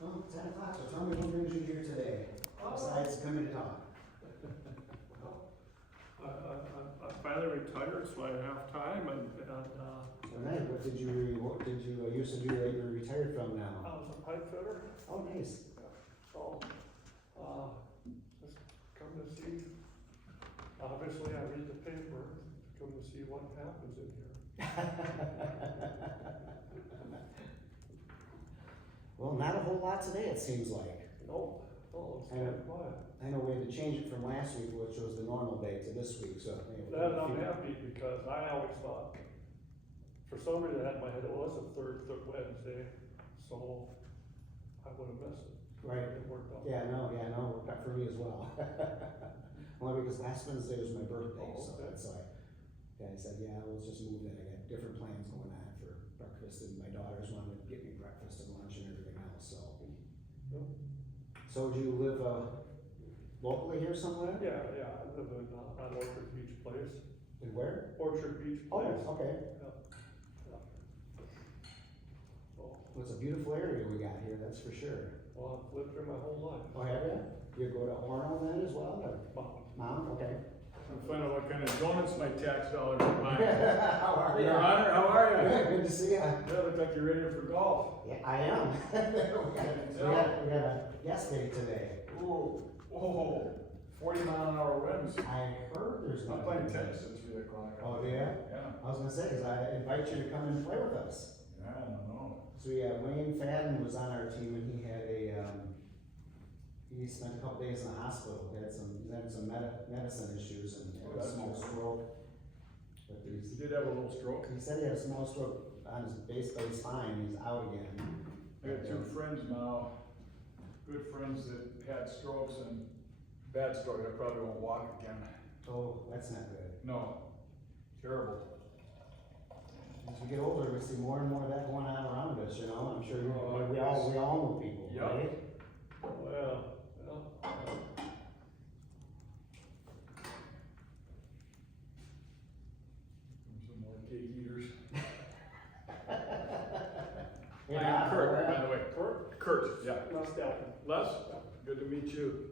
Well, 10 o'clock, so tell me what brings you here today, besides coming to talk. I finally retired, so I have time, and So nice, what did you used to do that you're retired from I now? was a pipe fitter, Oh, nice. so, just come to see, obviously I read the paper, come to see what happens in here. Well, not a whole lot today, it seems like. No, it's kind of quiet. I know we had to change it from last week, which was the normal day, to this week, so. That I'm happy, because I always thought, for some reason I had in my head, it was a third Wednesday, so I would have missed it. Right. It worked out. Yeah, no, it worked out for me as well. Only because last Wednesday was my birthday, Oh, so okay. that's why. Yeah, I said, yeah, let's just move that. I got different plans going on for breakfast, and my daughters wanted to get me breakfast and lunch and everything else, so. Yep. So do you live, locally here somewhere? Yeah, I live in, on Orchard Beach Place. In where? Orchard Beach Oh, Place. okay. Yeah. So, Well, it's a beautiful area we got here, that's for sure. well, I've lived here my whole life. Oh, have you? You go to Orono then as well, or? Mount, okay. I'm finding out what kind of donuts my tax dollars are buying. How are you? Your Honor, how are you? Good to see you. Yeah, look like you're ready for golf. Yeah, I am. we got a guest day today. Ooh, whoa, 40-mile-an-hour winds. I heard there's I'm not. playing tennis since 3 o'clock. Oh, yeah? Yeah. I was gonna say, cause I invite you to come and play with us. Yeah, I don't know. So yeah, Wayne Fadden was on our team and he had he spent a couple days in the hospital. He had some medicine issues and Oh, had a that's small nice. stroke. But You did have a little stroke. he said he had a small stroke on his base, but he's fine, he's out again. I got 2 friends now, good friends that had strokes and bad strokes. I probably won't walk again. Oh, that's not good. No, terrible. As we get older, we see more and more of that going on around us, you know, I'm sure Oh, we all know people, Yeah. right? Well, Some more cake eaters. Yeah, I'm Kurt, by the way. Kurt, yeah. not stepping. Les, good to meet you.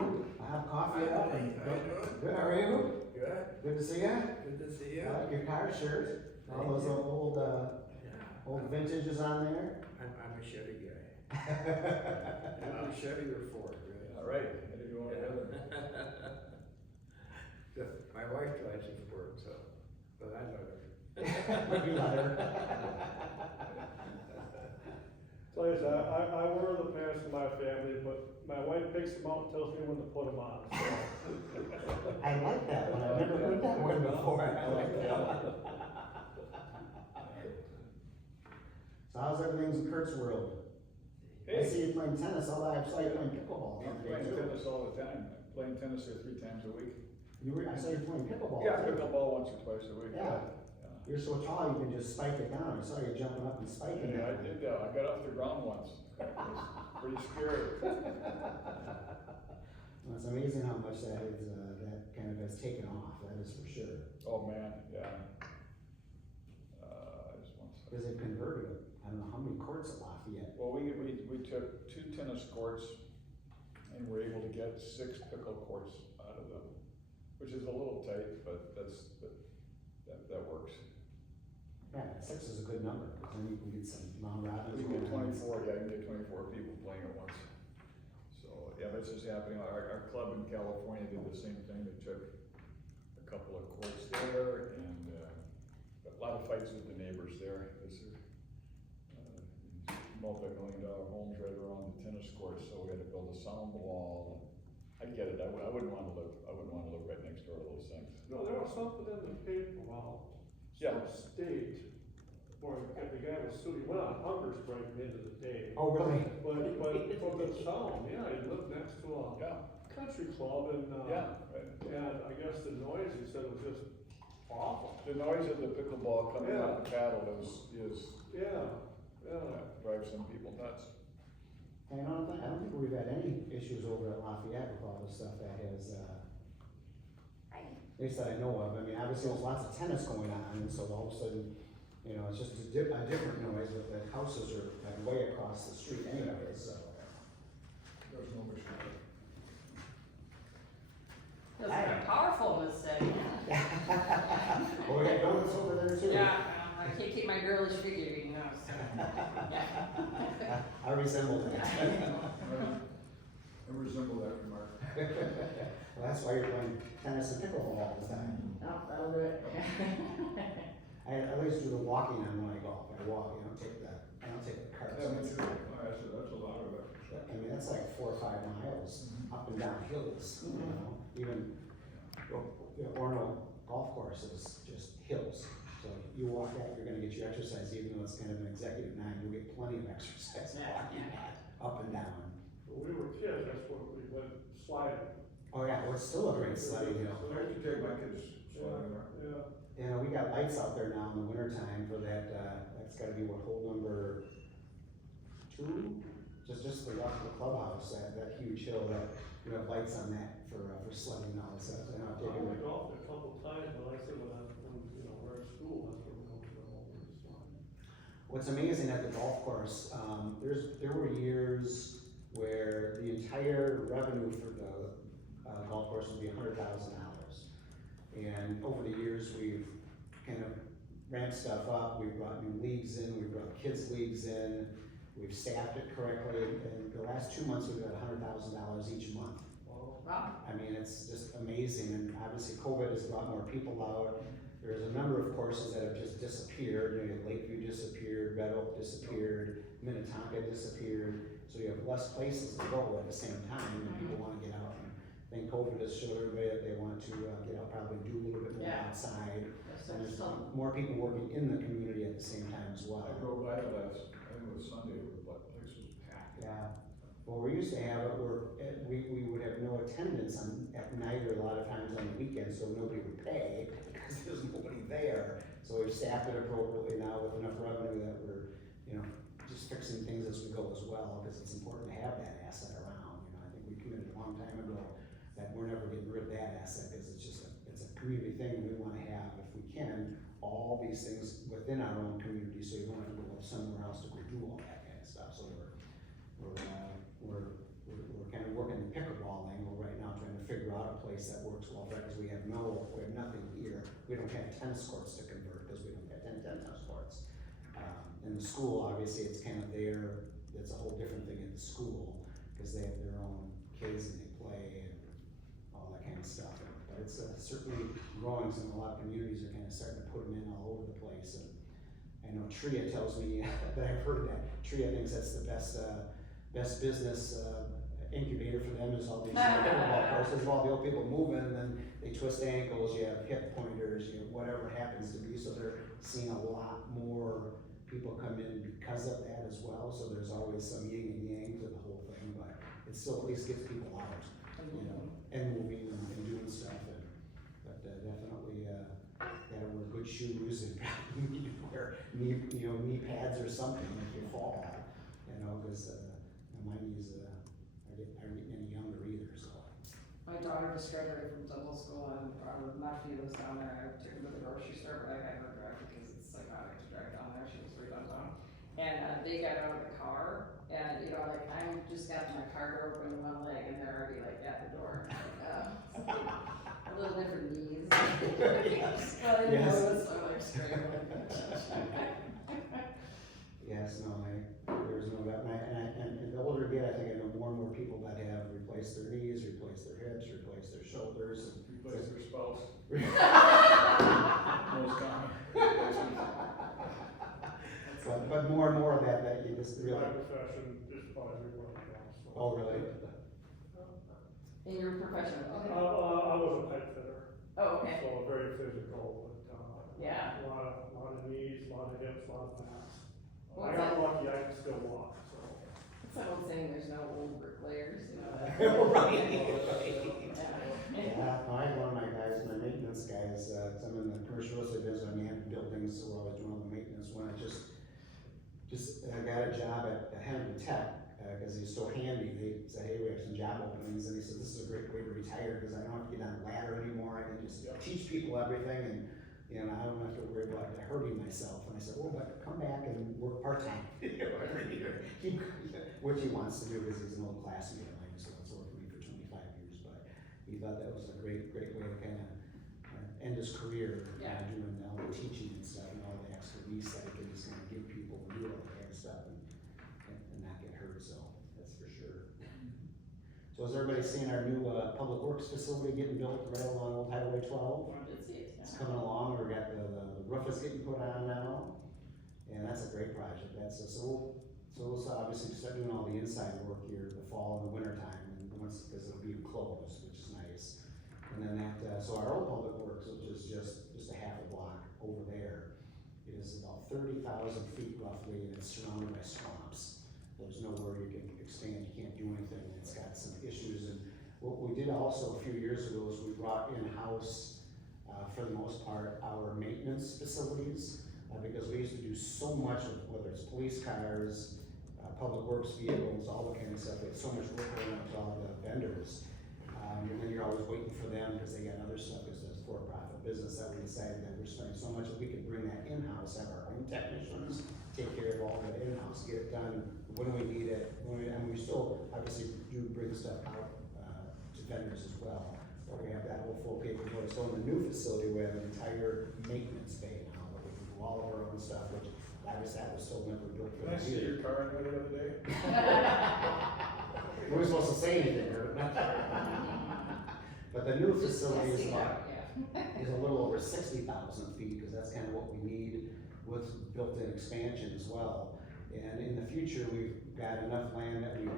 I have coffee Hi, up buddy. and. How you doing? Good, how are you? Good. Good to see ya. Good to see you. I like your car shirt, all Thank those you. old vintages on there. I'm a Chevy guy. I'm a Chevy or Ford, really. All right, how do you want together? My wife drives a Ford, so, but I love her. You let her. So like I said, I wear the pants for my family, but my wife picks them out and tells me when to put them on. So. I like that one, I've never heard that one before, I like that one. So how's everything in Kurt's world? I Hey, see you playing tennis, I saw you playing pickleball. the I'm other day, playing too. tennis all the time. Playing tennis here 3 times a week. I saw you playing pickleball. Yeah, too. pickleball once or twice a week. Yeah. You're so tall, you can just spike it down, I saw you jumping up and spiking it. Yeah, I did that. I got off the ground once. It was pretty scary. Well, it's amazing how much that kind of has taken off, that is for sure. Oh, man, yeah. I just want to. Because they've converted, I don't know how many courts at Lafayette. Well, we took 2 tennis courts and were able to get 6 pickle courts out of them, which is a little tight, but that works. Yeah, 6 is a good number, because then you can get some round robins. We can get going on. 24, yeah, you can get 24 people playing at once. So, yeah, that's just happening. Our club in California did the same thing. They took a couple of courts there and a lot of fights with the neighbors there. Because multi-million-dollar homes right around the tennis courts, so we had to build a sound wall. I get it. I wouldn't want to live right next door to those things. No, there was something in the paper about Yeah. some state where the guy was suing, well, on hunger strike at the end of the day. Oh, really? But from the sound, yeah, he lived next to a Yeah, country club and, yeah, right. and I guess the noise, he said, was just awful. The noise of the pickleball coming Yeah. out the paddle Yeah. drives some people nuts. And I don't think we've had any issues over at Lafayette with all the stuff that has, at least that I know of. I mean, obviously there's lots of tennis going on, and so all of a sudden, you know, it's just a different noise with the houses are like way across the street anyway, so. There's no issue. That's very powerful in this city. Oh, we got donuts over there too. Yeah, I can't keep my girlish figure eating those, so, yeah. I resemble that. I resemble that remark. Well, that's why you're playing tennis and pickleball all the time. No, that'll do it. I always do the walking on when I golf. I walk, I don't take the carts. Yeah, me too. Oh, that's a lot of it. I mean, that's like 4 or 5 miles up and down hills, you know, even the Orono golf course is just hills. So you walk that, you're gonna get your exercise, even though it's kind of an executive 9, you'll get plenty of exercise walking that up and down. When we were kids, that's what we went sliding. Oh yeah, well, it's still a great sledding hill. I used to take my kids sliding there. Yeah. You know, we got lights out there now in the winter time for that, that's gotta be what, hole number 2? Just the walk to the clubhouse, that huge hill, that, you have lights on that for sledding and all that stuff. I know I've I taken only golfed a couple of times, but like I said, when you know, we're at school, that's where we go to the whole slide. What's amazing at the golf course, there were years where the entire revenue for the golf course would be $100,000. And over the years, we've kind of ramped stuff up. We've brought new leagues in, we've brought kids leagues in, we've staffed it correctly. And the last 2 months, we've got $100,000 each month. Wow. I mean, it's just amazing, and obviously COVID has brought more people out. There's a number of courses that have just disappeared. You know, Lakeview disappeared, Red Oak disappeared, Minute.A disappeared. So you have less places to go at the same time, and people want to get out. And I think COVID has showed everybody that they want to get out, probably do a little bit more Yeah. outside. Yes, And there's some. more people working in the community at the same time as well. I drove by it last, I think it was Sunday, the place was packed. Yeah. Well, we used to have it where we would have no attendance at night or a lot of times on the weekends, so nobody would pay because there's nobody there. So we've staffed it appropriately now with enough revenue that we're, you know, just fixing things as we go as well, because it's important to have that asset around. You know, I think we committed a long time ago that we're never getting rid of that asset, because it's just it's a community thing, and we want to have, if we can, all these things within our own community, so you don't have to go somewhere else to go do all that kind of stuff. So we're kind of working the pickleball angle right now, trying to figure out a place that works well for it, because we have nothing here. We don't have tennis courts to convert, because we don't have 10 tennis courts. In the school, obviously, it's kind of there. It's a whole different thing at the school, because they have their own kids and they play and all that kind of stuff. But it's certainly growing. So a lot of communities are kind of starting to put them in all over the place. And I know Tria tells me that I've heard that. Tria thinks that's the best business incubator for them, is all these pickleball courses, all the old people moving, and then they twist ankles, you have hip pointers, you know, whatever it happens to be. So they're seeing a lot more people come in because of that as well. So there's always some yin and yang to the whole thing, but it still at least gets people out, you know, and moving and doing stuff. But definitely gotta wear good shoes, and probably need to wear knee pads or something if you fall, you know, because my knees aren't getting any younger either. So My daughter just graduated from dental school, and our nephew was down there. I took him to the grocery store, but I had her drive because it's psychotic to drive down there. She was right downtown. And they got out of the car, and you know, like I just got my car door open with one leg, and they're already like at the door. A little different knees. Well, I didn't notice, so I'm like scrambling. yes, no, there's no doubt. And the older you get, I think I know more and more people that have replaced their knees, replaced their hips, replaced their shoulders. Replace their spouse. Most common. But more and more of that you just My really. profession is probably everywhere now, so. Oh, really? In your profession, okay. I was a pipe fitter. Oh, okay. So very physical, but, Yeah. a lot of knees, a lot of hips, a lot of backs. Well, I got lucky, I can still walk, so. It's that old saying, there's no old bricklayers, you know that. Yeah, no, I had one of my guys, my maintenance guys, cause I'm in the commercial real estate business, I manage buildings, so we're always doing all the maintenance. When I just got a job at Henry Tech, cause he's so handy, they said, hey, we have some job openings, and he said, this is a great way to retire, cause I don't have to get on a ladder anymore, I can just teach people everything, and I don't have to worry about hurting myself. And I said, well, but come back and work part-time. which he wants to do because he's an old classmate of mine, so it's worked for me for 25 years, but he thought that was a great way to kind of end his career, doing all the teaching and stuff, and all the extra lease that he can just kind of give people and do all that kind of stuff and not get hurt, so that's for sure. So is everybody seeing our new public works facility getting built right along Old Highway 12? I did see it, It's coming along, we got the roof is getting put on now, and that's a great project, so we'll obviously start doing all the inside work here the fall and the winter time, and once, because it'll be closed, which is nice. And then so our old public works, which is just a half a block over there, is about 30,000 feet roughly, and it's surrounded by swamps. There's nowhere you can expand, you can't do anything, it's got some issues, and what we did also a few years ago is we brought in-house, for the most part, our maintenance facilities, because we used to do so much of, whether it's police cars, public works vehicles, all the kind of stuff, we had so much work going on to all the vendors. And then you're always waiting for them because they got other stuff as a for-profit business, that we decided that we're spending so much that we could bring that in-house, have our own technicians, take care of all that in-house, get it done when we need it, and we still obviously do bring stuff out to vendors as well. But we have that whole full capability. So in the new facility, we have an entire maintenance bay now, where we can do all of our own stuff, which obviously that was still never built for Did I us see either. your car in there the other day? We weren't supposed to say anything, but the new facility is about, is a little over 60,000 feet, because that's kind of what we need with built-in expansion as well. And in the future, we've got enough land that we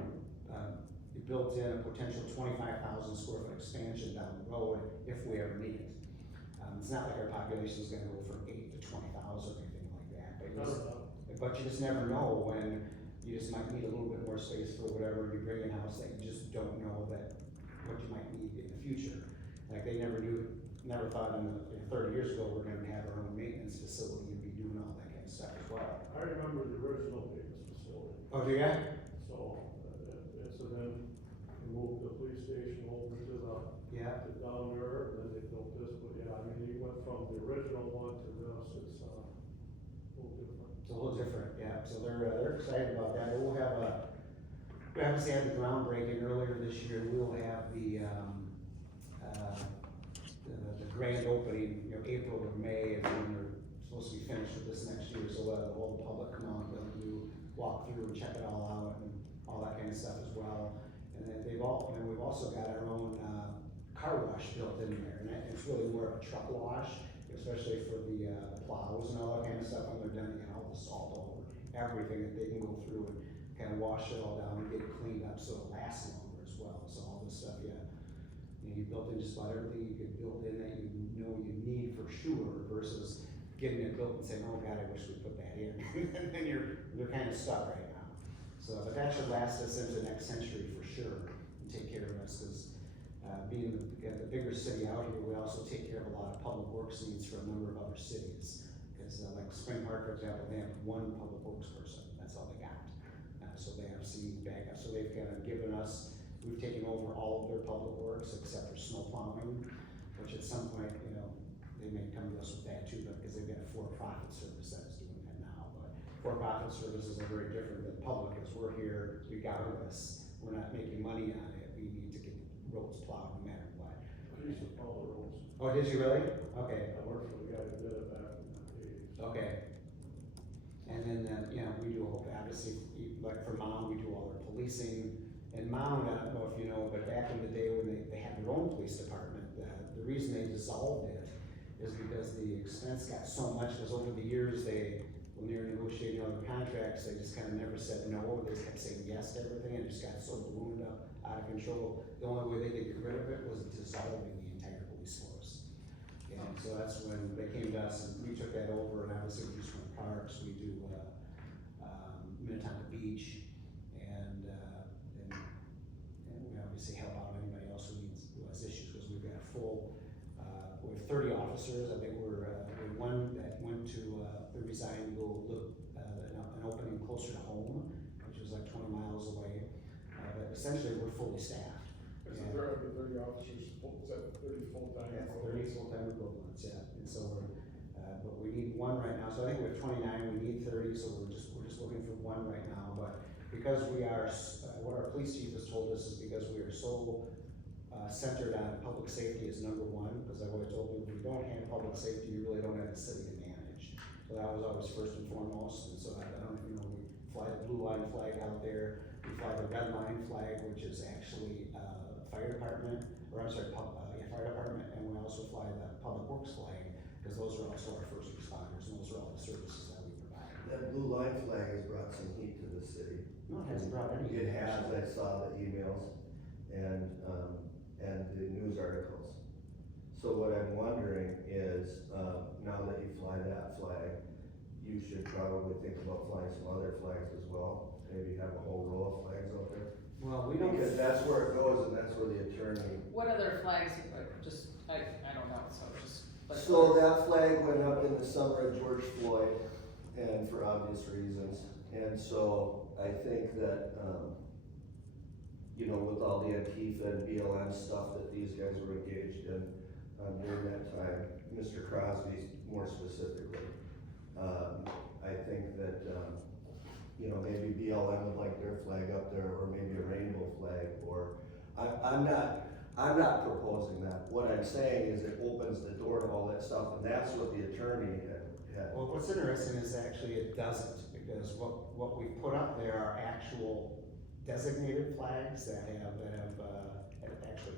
built in a potential 25,000 square foot expansion down the road if we ever need it. It's not like our population is gonna go from 8 to 20,000 or anything like that, but you just never know when you just might need a little bit more space for whatever you bring in-house that you just don't know that what you might need in the future. Like they never thought in 30 years ago, we're gonna have our own maintenance facility and be doing all that kind of stuff as well. I remember the original maintenance facility. Oh, do you? So, so then we moved the police station over to Yeah. to down there, and then they built this, but yeah, I mean, you went from the original one to this, it's, a little different. It's a little different, yeah, so they're excited about that. We'll have we obviously had the groundbreaking earlier this year. We'll have the grand opening, April or May, and then we're supposed to be finished with this next year, so we'll have the whole public come out and walk through and check it all out and all that kind of stuff as well. And then we've also got our own car wash built in there, and it's really more of a truck wash, especially for the plows and all that kind of stuff. When they're done, you get all the salt over everything that they can go through and kind of wash it all down and get it cleaned up so it lasts longer as well. So all this stuff, you built in just about everything you could build in that you know you need for sure, versus getting it built and saying, oh God, I wish we put that in. And then they're kind of stuck right now. So, but that should last us into the next century for sure and take care of us, because being the bigger city out here, we also take care of a lot of public works needs for a number of other cities. Because like Spring Park, for example, they have one public works person, that's all they got. So they have C backup, so they've kind of given us, we've taken over all of their public works except for snow plowing, which at some point, they may come to us with that too, but because they've got a for-profit service that is doing that now. But for-profit services are very different than public, as we're here regardless, we're not making money on it, we need to get roads plowed no matter what. I used to plow the roads. Oh, did you really? Okay. I worked for the guy that did it back in the eighties. Okay. And then, we do, obviously, like for Mound, we do all their policing. And Mound, I don't know if you know, but back in the day when they had their own police department, the reason they dissolved it is because the expense got so much, because over the years, when they were negotiating other contracts, they just kind of never said no, they just kept saying yes to everything, and it just got so ballooned up, out of control. The only way they could get rid of it was dissolving the entire police force. And so that's when they came to us, and we took that over, and obviously we just run parks, we do Minute.A Beach, and we obviously help out anybody else who has issues, because we've got a full, we have 30 officers. I think we're one that went to resigned to go look an opening closer to home, which was like 20 miles away. But essentially, we're fully staffed. Is there 30 officers, is that 30 full-time? Yeah, 30 full-time equivalents, yeah. And so but we need one right now. So I think we have 29, we need 30, so we're just looking for one right now. But because we are, what our police chief has told us is because we are so centered on public safety is number one, because I've always told people, if you don't have public safety, you really don't have the city to manage. So that was always first and foremost, and so I don't know if you know, we fly the blue line flag out there, we fly the red line flag, which is actually, fire department, or I'm sorry, fire department, and we also fly the public works flag, because those are also our first responders, and those are all the services that we provide. That blue line flag has brought some heat to the city. No, it hasn't brought any. It has, I saw the emails and the news articles. So what I'm wondering is, now that you fly that flag, you should probably think about flying some other flags as well. Maybe have a whole row of flags out there. Well, we don't. Because that's where it goes and that's where the attorney. What other flags, I don't know, so just. but- So that flag went up in the summer of George Floyd, and for obvious reasons. And so I think that, you know, with all the Antifa and BLM stuff that these guys were engaged in during that time, Mr. Crosby more specifically, I think that, you know, maybe BLM would like their flag up there, or maybe a rainbow flag, or, I'm not proposing that. What I'm saying is it opens the door to all that stuff, and that's what the attorney had. Well, what's interesting is actually it doesn't, because what we put up there are actual designated flags that have actually,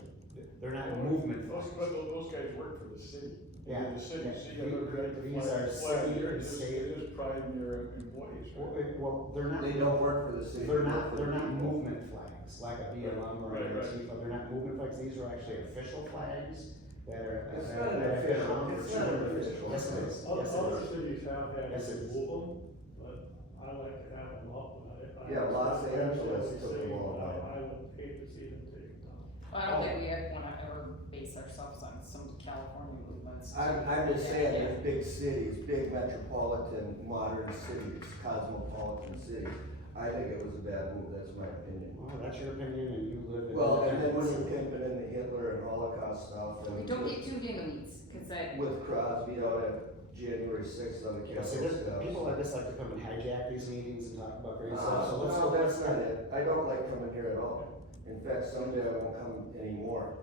they're not movement Those, flags. those guys work for the city. Yeah. The city, Yeah. so you gotta drag the These flag, are flag city here, and it's just, state. it is pride in your employees, right? Well, they're not. They don't work for the city. They're they work not, for they're the not people. movement flags, like a BLM or Right, an right. Antifa, they're not movement flags, these are actually official flags that are. It's that not an have been official- around it's for not an 200 years. official Yes, it is, Other, yes, it other is. cities have had Yes, to it is. move them, but I like to have them up. Yeah, Los Angeles took them all I down. would hate to see them take them down. I don't think we wanna ever base ourselves on some California movements. I'm just saying, there's big cities, big metropolitan, modern cities, cosmopolitan cities. I think it was a bad move, that's my opinion. Well, that's your opinion and you live in. Well, and then when you're pimping in the Hitler and Holocaust stuff, We and don't get too in the weeds, cause that, with Crosby out at January 6th on the See, Capitol there's steps. people that just like to come and hijack these meetings and talk about crazy stuff, so let's No, go. that's not it. I don't like coming here at all. In fact, someday I won't come anymore.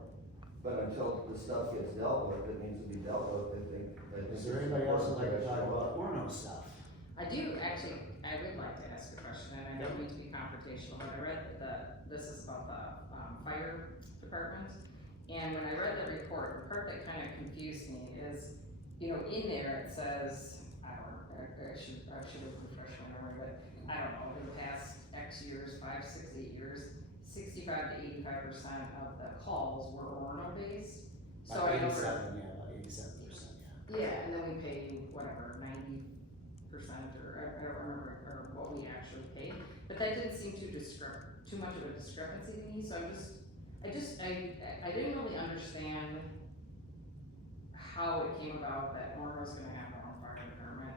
But until the stuff gets dealt with, it needs to be dealt with, I think. Is there anybody else that'd like to talk about Orono stuff? I do actually, I would like to ask a question, and I don't mean to be confrontational, but I read this is about the, fire department. And when I read the report, the part that kind of confused me is, you know, in there it says, I don't know, I should have refreshed my memory, but I don't know, in the past X years, 5, 6, 8 years, 65 to 85% of the calls were Orono based. So I know. About 87%, yeah. Yeah, and then we pay whatever, 90%, or I don't remember, or what we actually paid, but that didn't seem too much of a discrepancy to me, so I didn't really understand how it came about that Orono's gonna have their own fire department.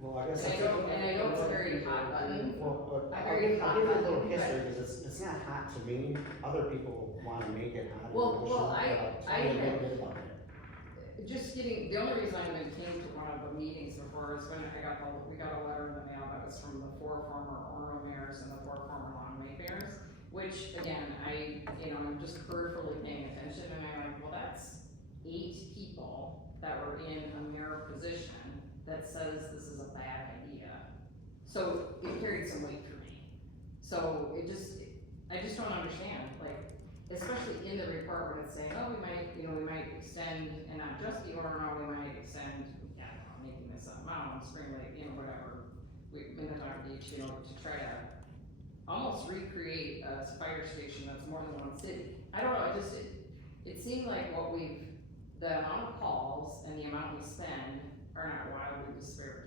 Well, I guess. And I know it's a very hot button. Well, but A I'll very give hot you a little button, history, because it's not hot to me, other people wanna make it hotter. Well, I Tell me a little bit about it. Just getting, the only reason I even came to one of the meetings before is when we got a letter in the mail that was from the 4 former Orono mayors and the 4 former Long mayors, which again, I'm just peripherally paying attention, and I'm like, well, that's 8 people that were in a mayor position that says this is a bad idea. So it carried some weight for me. So I just don't understand, like, especially in the report when it's saying, oh, we might extend, and not just the Orono, we might extend, I don't know, making this up, Mountain, Spring Lake, whatever, Minute.It, to try to almost recreate a fire station that's more than one city. I don't know, it seemed like the amount of calls and the amount we spend are not wildly disparate.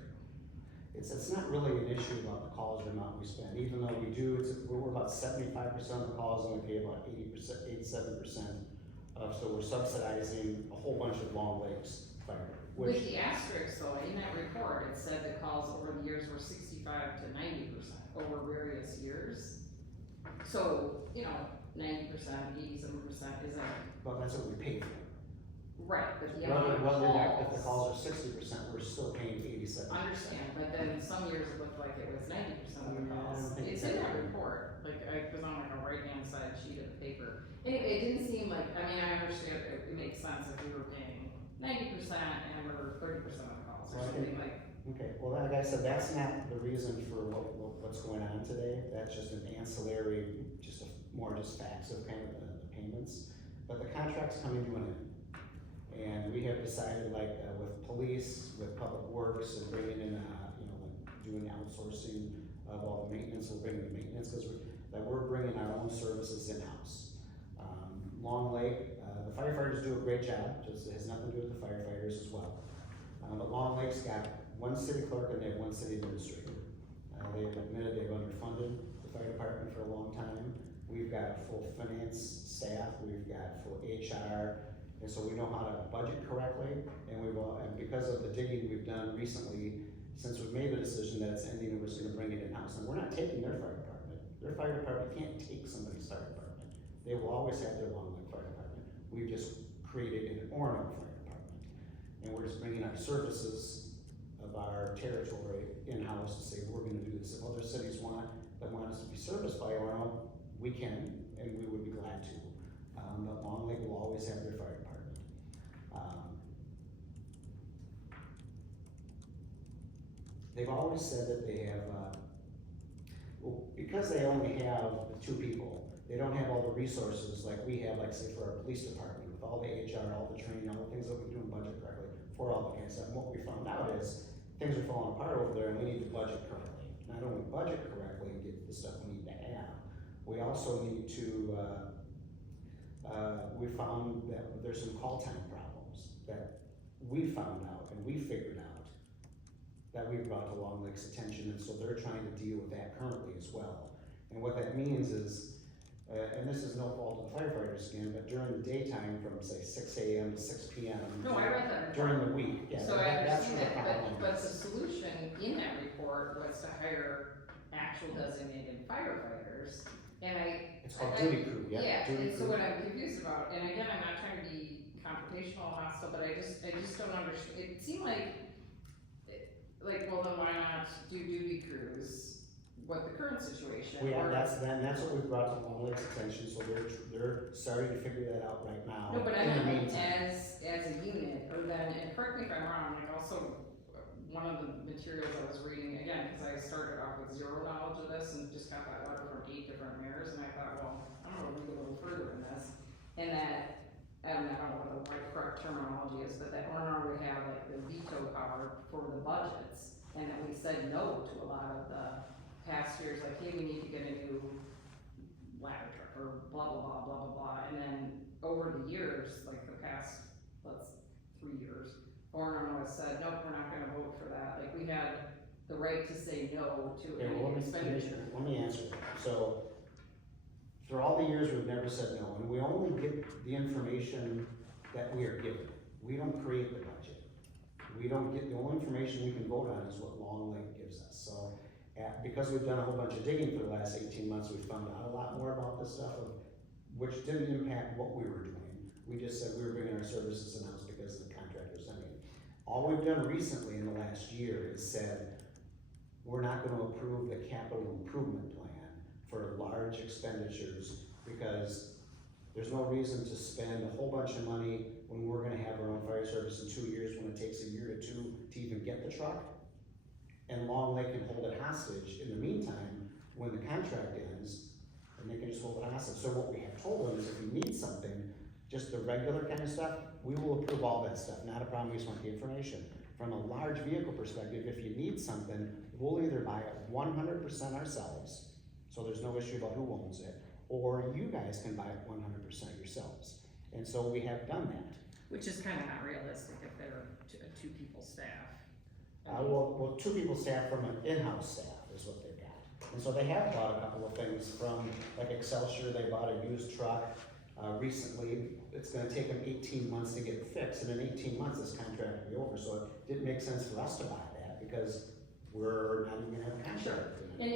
It's not really an issue about the calls or amount we spend, even though we're about 75% of the calls and we pay about 80%, 87% of, so we're subsidizing a whole bunch of Long Lakes fire. With the asterisk though, in that report, it said the calls over the years were 65 to 90% over various years. So, 90%, 87% isn't, Well, that's what we pay for. right, but the amount of If the calls. calls are 60%, we're still paying 87%. Understand, but then some years it looked like it was 90% of the Yeah, I don't calls. think It's it's in that accurate. report, like, it was on like a right-hand side sheet of the paper. Anyway, it didn't seem like, I mean, I understand it makes sense if we were paying 90% and we're 30% of the calls or Well, I something like. Okay, well, like I said, that's not the reason for what's going on today, that's just an ancillary, more just facts of kind of the payments. But the contract's coming to an end. And we have decided, like, with police, with public works, and bringing in, doing outsourcing of all the maintenance, we're bringing the maintenance, because we're bringing our own services in-house. Long Lake, the firefighters do a great job, just, it has nothing to do with the firefighters as well. But Long Lake's got one city clerk and they have one city administrator. They've admitted they've underfunded the fire department for a long time. We've got full finance staff, we've got full HR, and so we know how to budget correctly. And and because of the digging we've done recently, since we've made the decision that it's ending and we're just gonna bring it in-house, and we're not taking their fire department. Their fire department can't take somebody's fire department. They will always have their Long Lake Fire Department. We've just created an Orono Fire Department. And we're just bringing our services of our territory in-house to say, we're gonna do this. If other cities want us to be serviced by Orono, we can, and we would be glad to. But Long Lake will always have their fire department. They've always said that they have, because they only have the 2 people, they don't have all the resources like we have, like say for our police department, with all the HR, all the training, all the things that we do in budget correctly, for all the kind of stuff. And what we found out is, things are falling apart over there and we need to budget correctly. Not only budget correctly and get the stuff we need to have, we also need to, we found that there's some call time problems that we found out and we figured out that we brought to Long Lake's attention, and so they're trying to deal with that currently as well. And what that means is, and this is no fault of the firefighters again, but during the daytime from say 6 a.m. to 6 p.m. No, I read that. during the week, yeah, So I that's understand where the that, problem but the is. solution in that report was to hire actual designated firefighters, and It's called duty crew, yeah, Yeah, duty and so crew. what I'm confused about, and again, I'm not trying to be confrontational or hostile, but I just don't understand, it seemed like, well, then why not do duty crews, what the current situation? or- That's what we brought to Long Lake's attention, so they're starting to figure that out right now. No, but I In the mean, meantime. as a unit, or then, and correct me if I'm wrong, like also, one of the materials I was reading, again, cause I started off with zero knowledge of this and just got that letter from 8 different mayors, and I thought, well, I'm gonna read a little further in this, and that, I don't know what the right correct terminology is, but that Orono would have like the veto power for the budgets, and that we said no to a lot of the past years, like, hey, we need to get a new ladder truck, or blah, blah, blah, blah, blah, blah, and then over the years, like the past, 3 years, Orono has said, nope, we're not gonna vote for that, like, we had the right to say no to Okay, well, any expenditure. let me answer that. So, through all the years, we've never said no, and we only get the information that we are given. We don't create the budget. We don't get, the only information we can vote on is what Long Lake gives us. So, because we've done a whole bunch of digging for the last 18 months, we've found out a lot more about this stuff, which didn't impact what we were doing. We just said we were bringing our services in-house because the contractor's ending. All we've done recently in the last year is said, we're not gonna approve the capital improvement plan for large expenditures because there's no reason to spend a whole bunch of money when we're gonna have our own fire service in 2 years, when it takes a year or 2 to even get the truck. And Long Lake can hold it hostage in the meantime, when the contract ends, and they can just hold it hostage. So what we have told them is if you need something, just the regular kind of stuff, we will approve all that stuff, not a problem, we just want the information. From a large vehicle perspective, if you need something, we'll either buy it 100% ourselves, so there's no issue about who owns it, or you guys can buy it 100% yourselves. And so we have done that. Which is kinda not realistic if they're a 2-people staff. Well, 2 people staff from an in-house staff is what they've got. And so they have bought a couple of things from, like Excelsior, they bought a used truck recently. It's gonna take them 18 months to get fixed, and in 18 months, this contract will be over. So it didn't make sense for us to buy that because we're not even gonna have a contract. And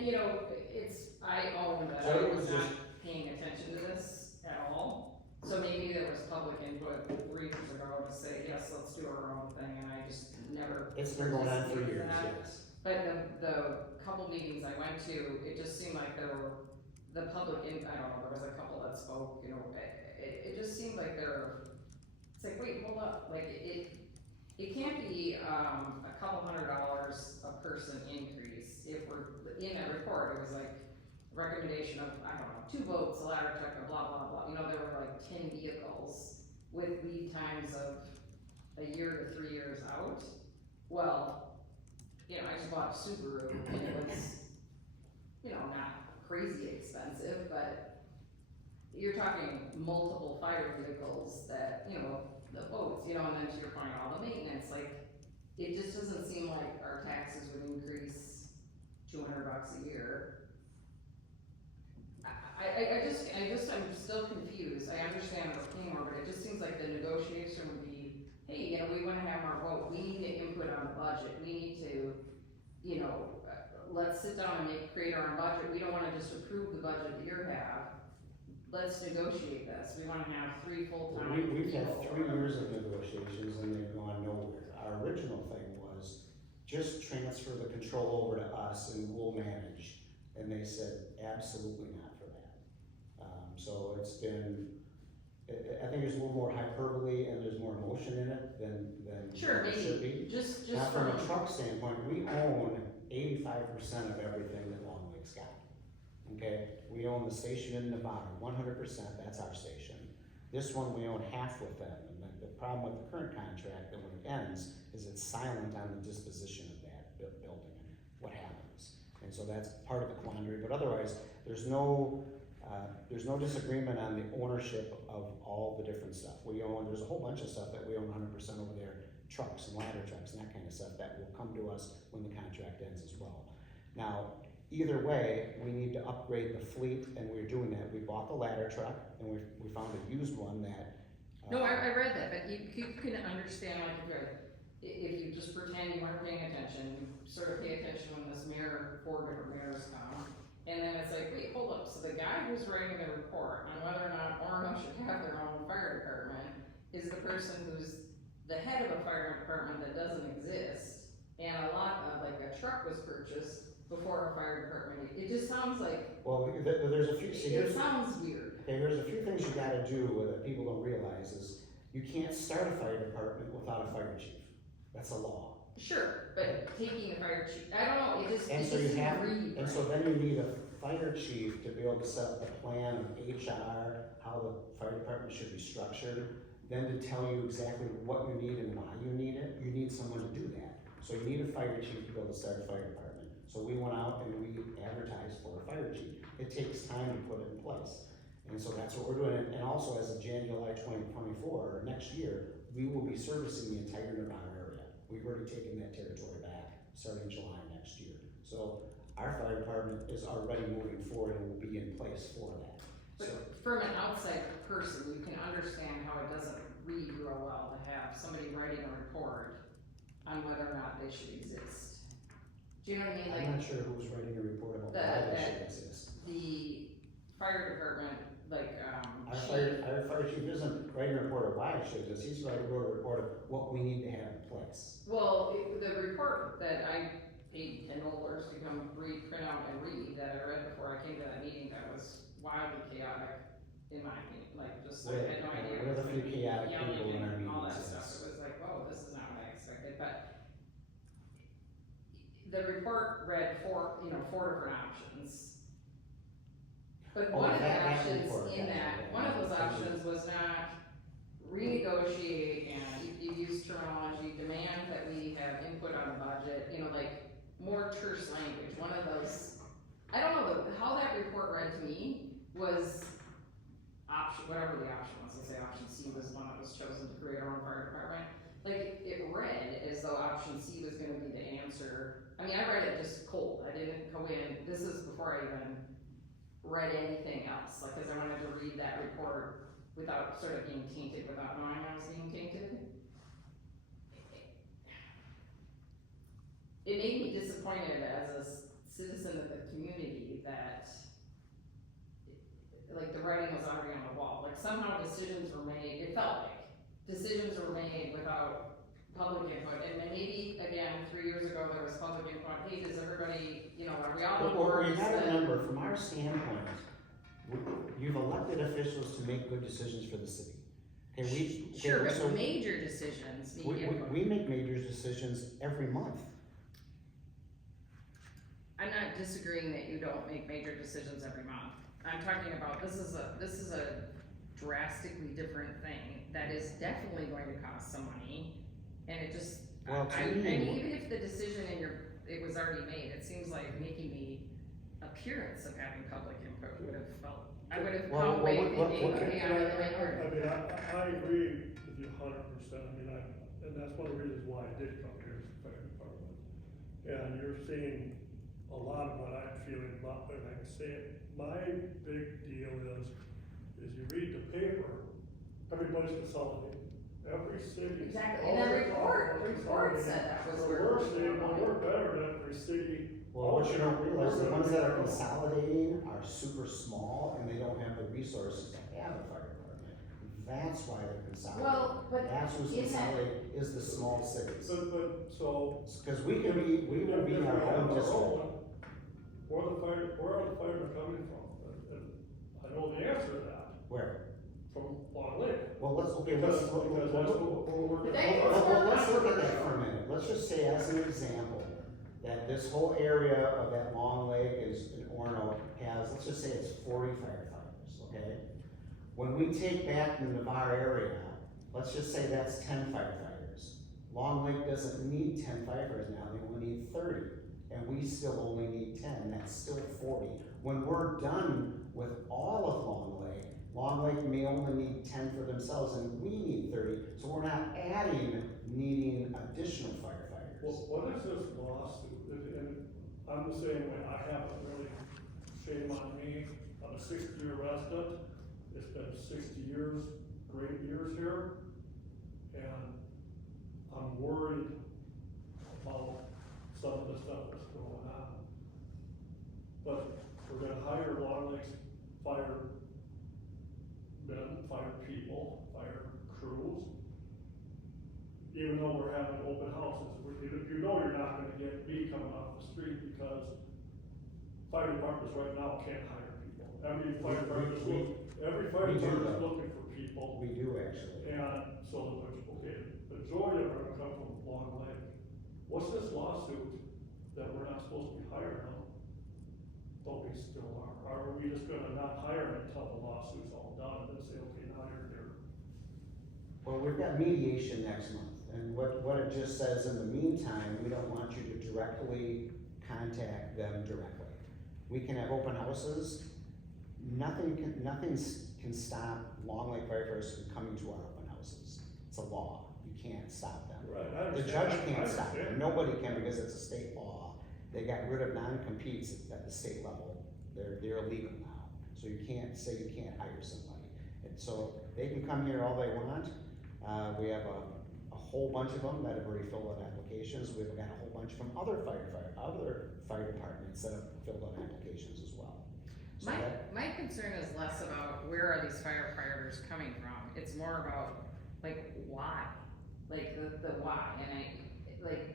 I own that So I it was was not just- paying attention to this at all. So maybe there was public input 3 years ago to say, yes, let's do our own thing, and I just never. It's been going on for participated in years, that. yes. But the couple meetings I went to, it just seemed like the the public, I don't know, there was a couple that spoke, you know, it just seemed like it's like, wait, hold up, like, it can't be, a couple $100 a person increase if we're, in that report, it was like, recommendation of, I don't know, 2 votes, a ladder truck, a blah, blah, blah, you know, there were like 10 vehicles with lead times of a year to 3 years out. Well, you know, I just bought a Subaru, and it was, you know, not crazy expensive, but you're talking multiple fire vehicles that, you know, the boats, you know, and then to your point, all the maintenance, like, it just doesn't seem like our taxes would increase $200 a year. I'm still confused, I understand the framework, but it just seems like the negotiation would be, hey, you know, we wanna have our vote, we need to input on the budget, we need to, you know, let's sit down and create our own budget, we don't wanna just approve the budget that you have, let's negotiate this, we wanna have 3 full-time people. We've had 3 years of negotiations and they've gone nowhere. Our original thing was just transfer the control over to us and we'll manage. And they said, absolutely not for that. So it's been, I think there's a little more hyperbole and there's more emotion in it than Sure, there should maybe, be. just Now, from from, a truck standpoint, we own 85% of everything that Long Lake's got. Okay, we own the station in Nevada, 100%, that's our station. This one, we own half with them, and the problem with the current contract, that when it ends, is it's silent on the disposition of that building, what happens. And so that's part of the quandary, but otherwise, there's no disagreement on the ownership of all the different stuff. There's a whole bunch of stuff that we own 100% over there, trucks and ladder trucks and that kind of stuff that will come to us when the contract ends as well. Now, either way, we need to upgrade the fleet, and we're doing that. We bought the ladder truck, and we found a used one that. no, I read that, but you can understand, like, if you just pretend you weren't paying attention, sort of pay attention when this mayor, 4 different mayors come, and then it's like, wait, hold up, so the guy who's writing the report on whether or not Orono should have their own fire department is the person who's the head of a fire department that doesn't exist, and like a truck was purchased before a fire department, it just sounds like, Well, there's a few, see, it sounds weird. okay, there's a few things you gotta do that people don't realize is, you can't start a fire department without a fire chief. That's a law. Sure, but taking the fire chief, I don't know, it just, And it so you just have, read, and so then you need a fire chief to be able to set up the plan of HR, how the fire department should be structured, then to tell you exactly what you need and why you need it, you need someone to do that. So you need a fire chief to be able to start a fire department. So we went out and we advertised for a fire chief. It takes time to put it in place. And so that's what we're doing. And also as of January 2024, or next year, we will be servicing the entire Nevada area. We've already taken that territory back, starting July next year. So our fire department is already moving forward and will be in place for that. but So, from an outside person, you can understand how it doesn't read real well to have somebody writing a report on whether or not they should exist. Do you know what I mean? Like, I'm not sure who's writing a report about why they should exist. the fire department, like, Our fire chief isn't writing a report of why it should exist, he's writing a report of what we need to have in place. well, the report that I paid $10 to come print out and read, that I read before I came to that meeting, that was wildly chaotic, in my opinion, like, just, I had no idea. We're the few chaotic Yelling people in our and all that meetings, stuff, yes. it was like, whoa, this is not what I expected, but the report read 4 different options. But Oh, one of the that options report, in that, that, yeah. one of those options was not renegotiate, and you used terminology, demand that we have input on the budget, like more terse language, one of those, I don't know, how that report read to me was option, whatever the option was, let's say option C was one that was chosen to create our own fire department. Like, it read as though option C was gonna be the answer. I mean, I read it just cold, I didn't go in, this is before I even read anything else, like, cause I wanted to read that report without sort of being tainted, without knowing I was being tainted. It made me disappointed as a citizen of the community that, like, the writing was already on the wall, like, somehow decisions were made, it felt like, decisions were made without public input, and then maybe, again, 3 years ago, there was public input, hey, does everybody, are we all on Well, board? you gotta remember, from our standpoint, You've elected officials to make good decisions for the city. Okay, Sure, so but major decisions need we input. make major decisions every month. I'm not disagreeing that you don't make major decisions every month. I'm talking about, this is a drastically different thing that is definitely going to cost some money. And it just, Well, to and me- even if the decision it was already made, it seems like making the appearance of having public input would have felt, I would have Well, come away what- thinking, okay, I'm in the right I order. mean, I agree with you 100%, I mean, and that's one of the reasons why I did come here as the fire department. And you're seeing a lot of what I'm feeling about, and I can say it, my big deal is you read the paper, everybody's consolidating. Every city. Exactly, and the report said that was So where. we're saying, well, we're better than every city. Well, what you don't realize, the We're ones that are better. consolidating are super small and they don't have the resources to have a fire department. That's why they're consolidating. Well, but That's who's in that- consolidating, is the small cities. So. Cause we will be If our we have own district. Where are the firemen coming from? And I know the answer to that, Where? from Long Lake. Well, let's look at Because that's what we're. But they- let's look at that for a minute. Let's just say as an example, that this whole area of that Long Lake is in Orono has, let's just say it's 40 firefighters, okay? When we take back the Navarre area, let's just say that's 10 firefighters. Long Lake doesn't need 10 firefighters now, they only need 30. And we still only need 10, that's still 40. When we're done with all of Long Lake may only need 10 for themselves and we need 30, so we're not needing additional firefighters. Well, what is this lawsuit? And I'm the same way, I haven't really, shame on me, I'm a 60-year resident, it's been 60 years, great years here, and I'm worried about some of the stuff that's going on. But we're gonna hire Long Lake's firemen, fire people, fire crews, even though we're having open houses, you know you're not gonna get me coming off the street because fire departments right now can't hire people. Every fire department's looking for people. We do actually. And so, okay, the majority of them are gonna come from Long Lake. What's this lawsuit that we're not supposed to be hiring them? But we still are. Are we just gonna not hire until the lawsuit's all done and then say, okay, now you're here? Well, we've got mediation next month, and what it just says, in the meantime, we don't want you to directly contact them directly. We can have open houses, nothing can stop Long Lake firefighters from coming to our open houses. It's a law, you can't stop them. Right, I The understand. judge I can't stop them, understand. nobody can because it's a state law. They got rid of non-competes at the state level, they're illegal now. So you can't say you can't hire somebody. And so they can come here all they want. We have a whole bunch of them that have already filled out applications. We've got a whole bunch from other fire departments that have filled out applications as well. So My concern is less about where are these firefighters coming from, it's more about, like, why? Like, the why, and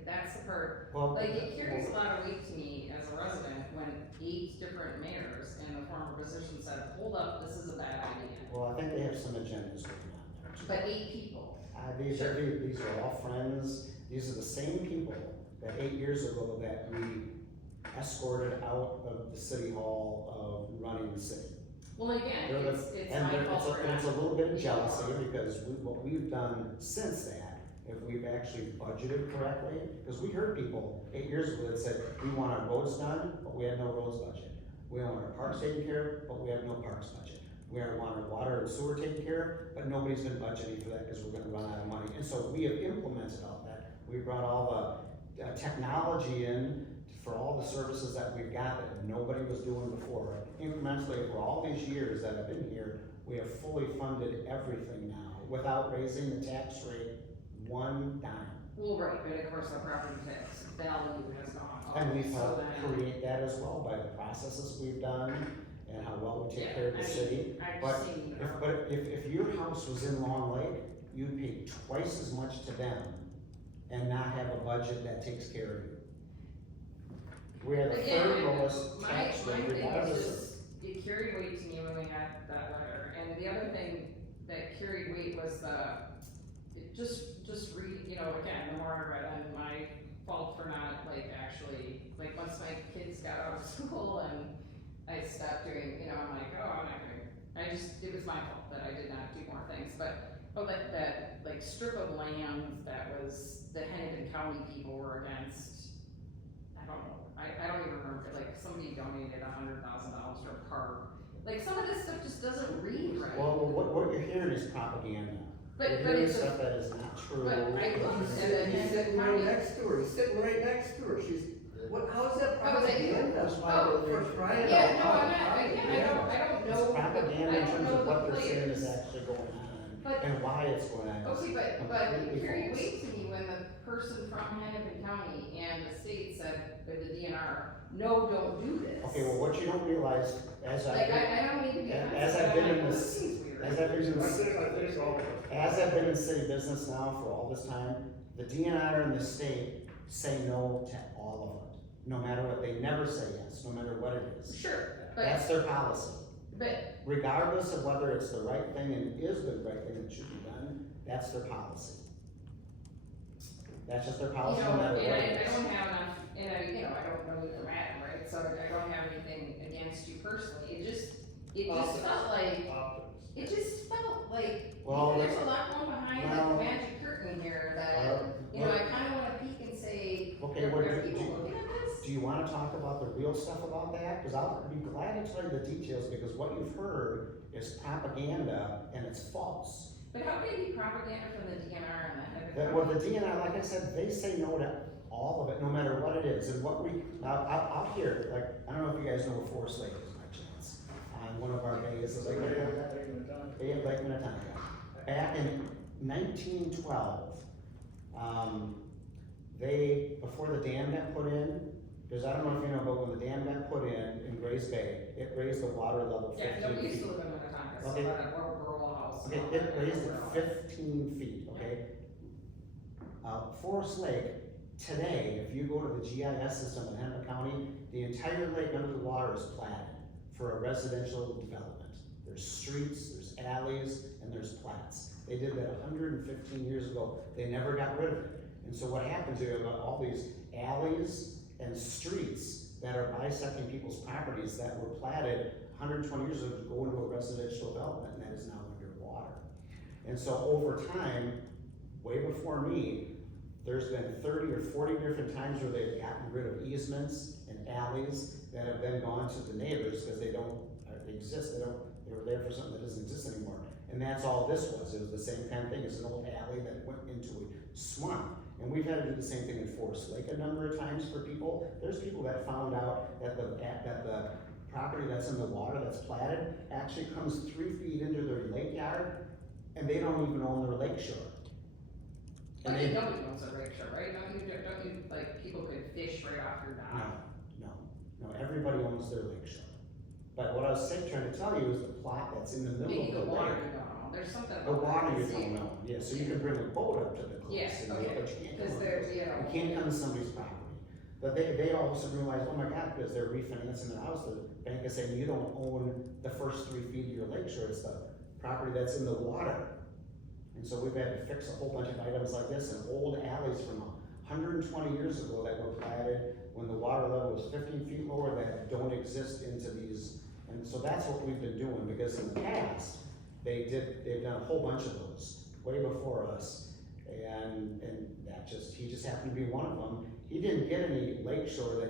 that's the part, Well, like, it carries a lot of weight to me as a resident when 8 different mayors in the former position said, hold up, this is a bad idea. well, I think they have some agendas going on there too. But 8 people, These are all friends, these are the same people that 8 years ago that we escorted out of the city hall of running the city. well, again, They're the- it's And my there- fault for it's a not. little bit of jealousy, because what we've done since that, if we've actually budgeted correctly, because we heard people 8 years ago that said, we want our roads done, but we have no roads budget. We want our parks taken care of, but we have no parks budget. We want our water and sewer taken care of, but nobody's been budgeting for that because we're gonna run out of money. And so we have implemented all that. We brought all the technology in for all the services that we've got that nobody was doing before. Incrementally, for all these years that I've been here, we have fully funded everything now without raising the tax rate one dime. Well, right, but of course, the property tax value has gone up. And we've so helped then- create that as well by the processes we've done and how well we take Yeah, care of the I mean, city. I've But seen. if your house was in Long Lake, you'd pay twice as much to them and not have a budget that takes care of you. We are the Again, third lowest my tax rate thing is regardless of. just, it carried weight to me when we got that letter, and the other thing that carried weight was just read, you know, again, the more I read, and my fault for not actually, once my kids got out of school and I stopped doing, you know, I'm like, oh, I'm not gonna, it was my fault that I did not do more things, but that strip of land that was, the Hennepin County people were against, I don't know, I don't even remember, somebody donated $100,000 for a park. Some of this stuff just doesn't read right. Well, what you're hearing is propaganda. But You're hearing stuff that is not true. But I looked He's at it sitting, and he's the sitting right county. next to her, he's sitting right next to her, how is that Oh, is that you? propaganda? Oh, For crying Yeah, out no, loud, I'm not, again, I don't It's know. propaganda I in don't terms know of the what they're saying is players. actually going on But- and why it's going on. It's Okay, but completely it carried false. weight to me when the person from Hennepin County and the state said, with the DNR, no, don't do this. Okay, well, what you don't realize, as I don't mean to be as offensive, I've but been I'm in like, this- seems weird. as I've been in I this, think all of us. as I've been in city business now for all this time, the DNR and the state say no to all of it, no matter what. They never say yes, no matter what it is. Sure, That's their policy. but, Regardless of whether it's the right thing and is the right thing that should be done, that's their policy. That's just their you policy, know, no matter and what I it is. don't have enough, and I don't know your matter, right? So I don't have anything against you personally. It just felt like, Well, there's a lot going behind well, the magic curtain here that, I kinda wanna peek and say, Okay, there what are do people you- looking at this. Do you wanna talk about the real stuff about that? Cause I'll be glad to tell you the details, because what you've heard is propaganda and it's false. But how can it be propaganda from the DNR and the Hennepin That, well, the DNR, like I said, they say no to all of it, no matter what it is, and what we, I'll hear, I don't know if you guys know where Forest Lake is by chance. On one of our bays, it's like, Bay of Lake Minnetonka. Back in 1912, before the dam got put in, because I don't know if you know, but when the dam got put in Grays Bay, it raised the water level Yeah, 15 no, we used feet. to live in Minnetonka, so Okay. that a rural house. Okay, it raised it 15 feet, okay? Forest Lake, today, if you go to the GIS system in Hennepin County, the entire lake under the water is platted for a residential development. There's streets, there's alleys, and there's plats. They did that 115 years ago. They never got rid of it. And so what happens is you have all these alleys and streets that are bisecting people's properties that were platted 120 years ago to go into a residential development, and that is now underwater. And so over time, way before me, there's been 30 or 40 different times where they've gotten rid of easements and alleys that have then gone to the neighbors because they don't exist. They were there for something that doesn't exist anymore. And that's all this was. It was the same kind of thing. It's an old alley that went into a swamp. And we've had to do the same thing in Forest Lake a number of times for people. There's people that found out that the property that's in the water that's platted actually comes 3 feet into their lake yard, and they don't even own their lake shore. And Okay, they, nobody owns a lake shore, right? Don't you, people could fish right off your dock? no, everybody owns their lake shore. But what I was trying to tell you is the plot that's in the middle Maybe the of the water, lake. you don't know, there's something The about that. water I you see. don't know, yeah, so you can bring a boat up to the cliffs Yes, and okay, but you can't because come there's, on- you know. you can't come to somebody's property. But they all of a sudden realize, oh my God, because they're refinancing their house, the bank is saying, you don't own the first 3 feet of your lake shore, it's the property that's in the water. And so we've had to fix a whole bunch of items like this, and old alleys from 120 years ago that were platted when the water level was 15 feet lower that don't exist into these. And so that's what we've been doing, because in the past, they've done a whole bunch of those way before us. And he just happened to be one of them. He didn't get any lake shore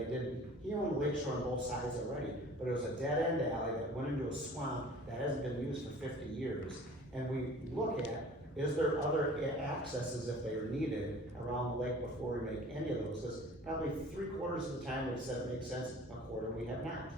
he owned lake shore on both sides already, but it was a dead end alley that went into a swamp that hasn't been used for 50 years. And we look at, is there other accesses if they are needed around the lake before we make any of those? Because probably 3/4 of the time we've said it makes sense, a quarter we have not.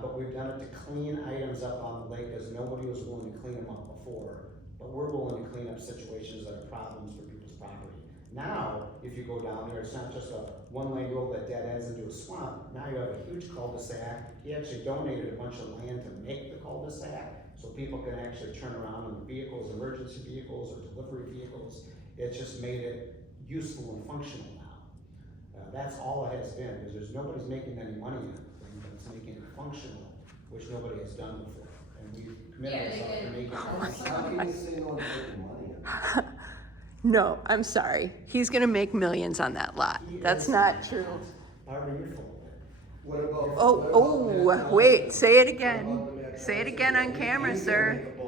But we've done it to clean items up on the lake because nobody was willing to clean them up before. But we're willing to clean up situations that are problems for people's property. Now, if you go down there, it's not just a one-lane road that dead ends into a swamp. Now you have a huge cul-de-sac. He actually donated a bunch of land to make the cul-de-sac so people can actually turn around in vehicles, emergency vehicles or delivery vehicles. It just made it useful and functional now. That's all it has been, because nobody's making any money in it, but it's making it functional which nobody has done before. And we've Yeah, committed ourselves to making How can you say no one's making money on it? No, I'm sorry. He's gonna make millions on that lot. That's not true. Barbara, you're full of it. What about? what Oh, about oh, that, wait, say it what again. about the Say it Matt again on Johnson? camera, He's gonna sir. make a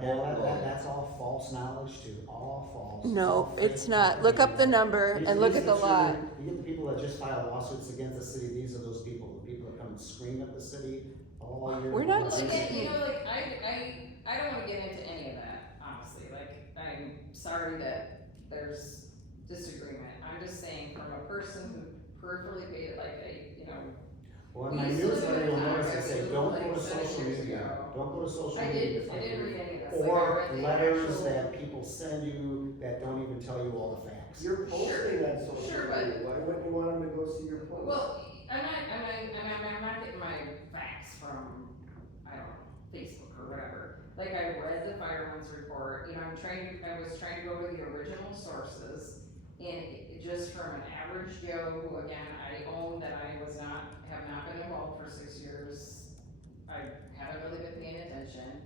boatload on that. That's all false knowledge too, all false. No, all it's fake. not. Look up the number and look at the lot. You get the people that just file lawsuits against the city, these are those people, the people that come and scream at the city all year. We're not Well, long. again, you know, like, I don't wanna get into any of that, honestly, like, I'm sorry that there's disagreement. I'm just saying, from a person who peripherally paid it, like, Well, in my We used to live newsletter, in you'll a notice I town say, where don't like go to 7 social years media, ago. don't go to social I media. didn't read any of this, like, I Or read the letters actual- that people send you that don't even tell you all the facts. You're posting on social Sure, but- media, why wouldn't you want them to go see your post? Well, I'm not getting my facts from, I don't know, Facebook or whatever. Like, I read the fireman's report, I was trying to go to the original sources, and just from an average Joe, who again, I own that I have not been involved for 6 years, I haven't really been paying attention,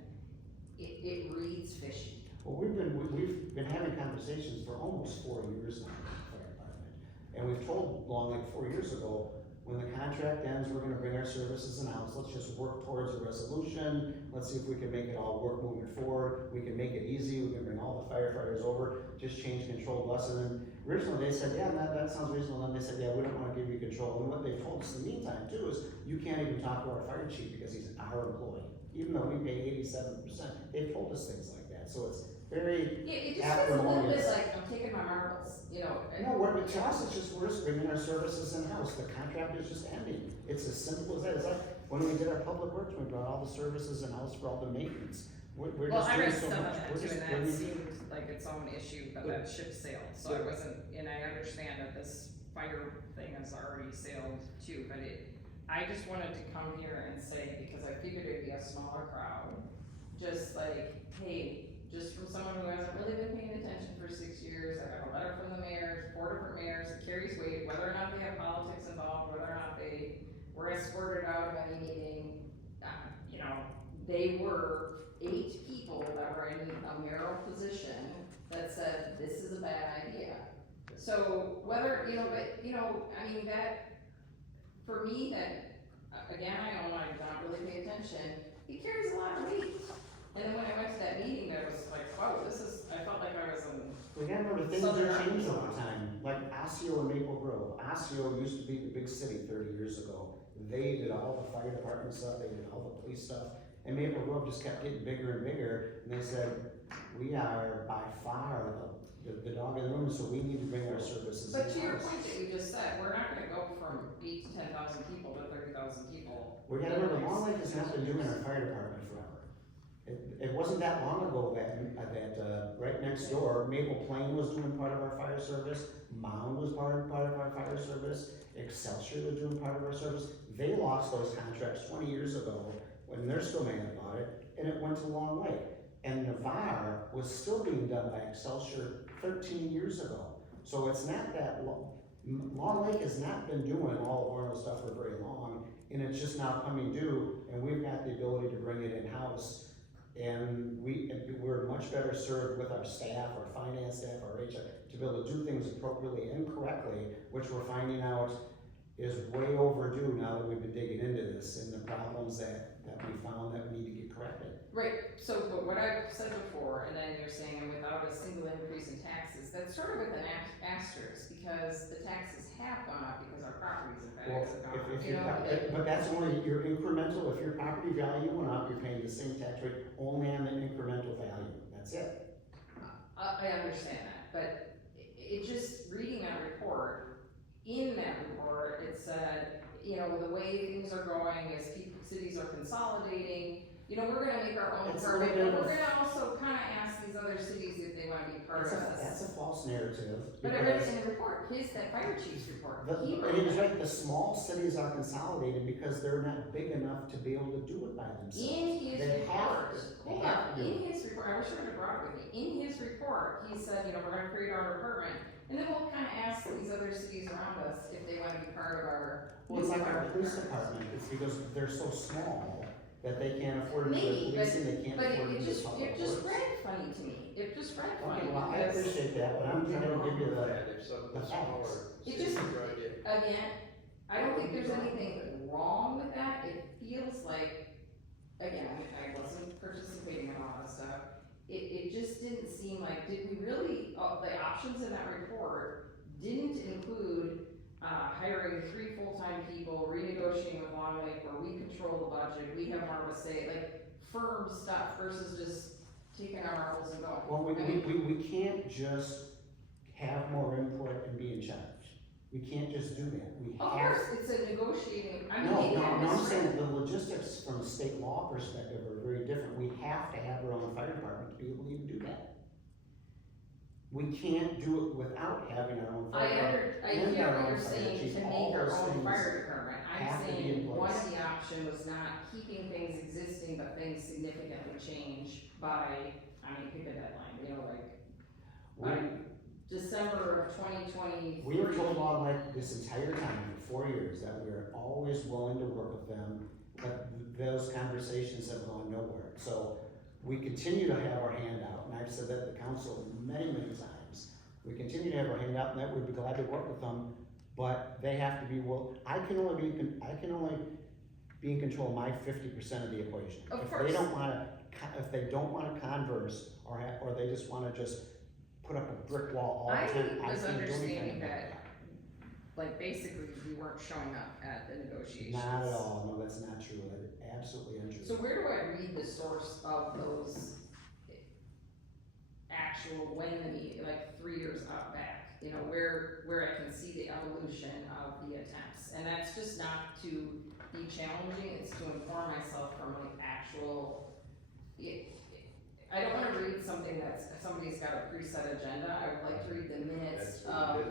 it reads fishy. Well, we've been having conversations for almost 4 years now with the fire department. And we've told Long Lake 4 years ago, when the contract ends, we're gonna bring our services in-house, let's just work towards a resolution, let's see if we can make it all work moving forward, we can make it easy, we can bring all the firefighters over, just change control to us, and then originally they said, yeah, that sounds reasonable, and then they said, yeah, we don't wanna give you control, and what they've told us in the meantime too is, you can't even talk to our fire chief because he's our employee, even though we pay 87%, they've told us things like that, so it's very It just feels a little bit acrimonious. like I'm taking my marbles, No, to us, it's just, we're just bringing our services in-house, the contract is just ending, it's as simple as that, it's like, when we did our public works, we brought all the services in-house for all the maintenance. We're Well, just I doing read so some of much, that we're too, just and that bringing. seemed like its own issue, but that ship sailed, so I wasn't, and I understand that this fire thing has already sailed too, but I just wanted to come here and say, because I figured it'd be a smaller crowd, just like, hey, just from someone who hasn't really been paying attention for 6 years, I got a letter from the mayor, 4 different mayors, it carries weight, whether or not they have politics involved, whether or not they were escorted out of any meeting, they were 8 people that were in a mayoral position that said, this is a bad idea. So whether, that, for me, that, again, I don't really pay attention, it carries a lot of weight. And then when I went to that meeting, there was like, wow, I felt like I was in. We gotta remember, things Southern have changed Arkansas. over time, like Osseo and Maple Grove, Osseo used to be the big city 30 years ago. They did all the fire department stuff, they did all the police stuff, and Maple Grove just kept getting bigger and bigger, and they said, we are by far the dog in the room, so we need to bring our services But to your in-house. point that you just said, we're not gonna go from 8 to 10,000 people to 30,000 people. We gotta remember, Long Lake has not been doing our fire department forever. It wasn't that long ago that right next door, Maple Plain was doing part of our fire service, Mound was part of our fire service, Excelsior was doing part of our service. They lost those contracts 20 years ago, when they're still mad about it, and it went to Long Lake. And Navarre was still being done by Excelsior 13 years ago. So it's not that long. Long Lake has not been doing all of Orono stuff for very long, and it's just now coming due, and we've got the ability to bring it in-house. And we're much better served with our staff, our finance staff, our HR, to be able to do things appropriately and correctly, which we're finding out is way overdue now that we've been digging into this and the problems that we found that we need to get corrected. Right, so, but what I've said before, and then you're saying, and without a single increase in taxes, that's sort of with an asterisk, because the taxes have gone up because our properties and Well, values have gone up, if your but that's only your incremental, if your property value went up, you're paying the same tax rate only on the incremental value, that's it. I understand that, but it just, reading that report, in that report, it said, the way things are going is cities are consolidating, we're gonna make our own It's a permit, little but bit we're of- gonna also kinda ask these other cities if they wanna be part of That's this. a false narrative. But I read because it in the report, that fire chief's report, he And wrote he was that. right, the small cities are consolidated because they're not big enough to be able to do it by themselves. In his They have report, to. They hold have on, to do in it. his report, I wish I would have brought it with me, in his report, he said, we're gonna create our department, and then we'll kinda ask these other cities around us if they wanna be part of Well, it's like our police department, it's because they're so small that they can't afford to do Maybe, police and they can't but afford to it do just, public it just works. read funny to me, it just read funny, Okay, well, I because, appreciate that, but I'm trying to give you the the facts. It just- again, I don't think there's anything wrong with that, it feels like, again, I wasn't participating in all that stuff. It just didn't seem like, did we really, the options in that report didn't include, hiring 3 full-time people, renegotiating with Long Lake where we control the budget, we have more of a say, like, firm stuff versus just taking our marbles and going. Well, I mean, we can't just have more input and be in charge. We can't just do that. We of have. course, it's a negotiating, I mean, No, maybe no, I no, I'm misread. saying the logistics from a state law perspective are very different. We have to have our own fire department to be able to even do that. We can't do it without having our own fire department. I and hear our what own you're fire saying, chief. to All make our those own things fire department, I'm have to be in saying, one place. of the options was not keeping things existing, but things significantly change by, I mean, pick a deadline, you know, like, December of 2020. We have told Law Lake this entire time, for 4 years, that we are always willing to work with them, but those conversations have gone nowhere. So we continue to have our hand out, and I've said that to the council many, many times. We continue to have our hand out, and that we'd be glad to work with them, but they have to be, I can only be in control of my 50% of the equation. Of If course. they don't wanna converse, or they just wanna put up a brick wall all the I time, I was can't do anything understanding about that, that. like, basically, you weren't showing up at the negotiations. Not at all, no, that's not true, that is absolutely untrue. So where do I read the source of those actual, when the meeting, like 3 years out back? You know, where I can see the evolution of the attempts, and that's just not to be challenging, it's to inform myself from like actual, I don't wanna read something that's, if somebody's got a preset agenda, I would like to read the minutes of,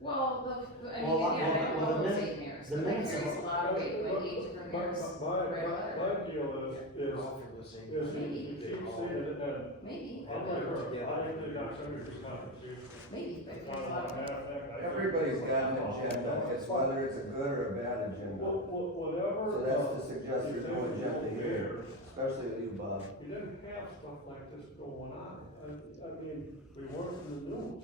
well, I mean, Well, again, I don't well, know the those minute- 8 mayors, the but that minutes carries of- a lot of weight, like 8 different mayors write a letter. My deal is you keep saying it, and Maybe, I'm like her, I think they got senators conference. maybe, but it carries a lot of weight. Everybody's got an agenda, it's whether it's a good or a bad agenda. Whatever. So that's to suggest there's no agenda here, especially with you, Bob. We didn't have stuff like this going on. I mean, we weren't in the news.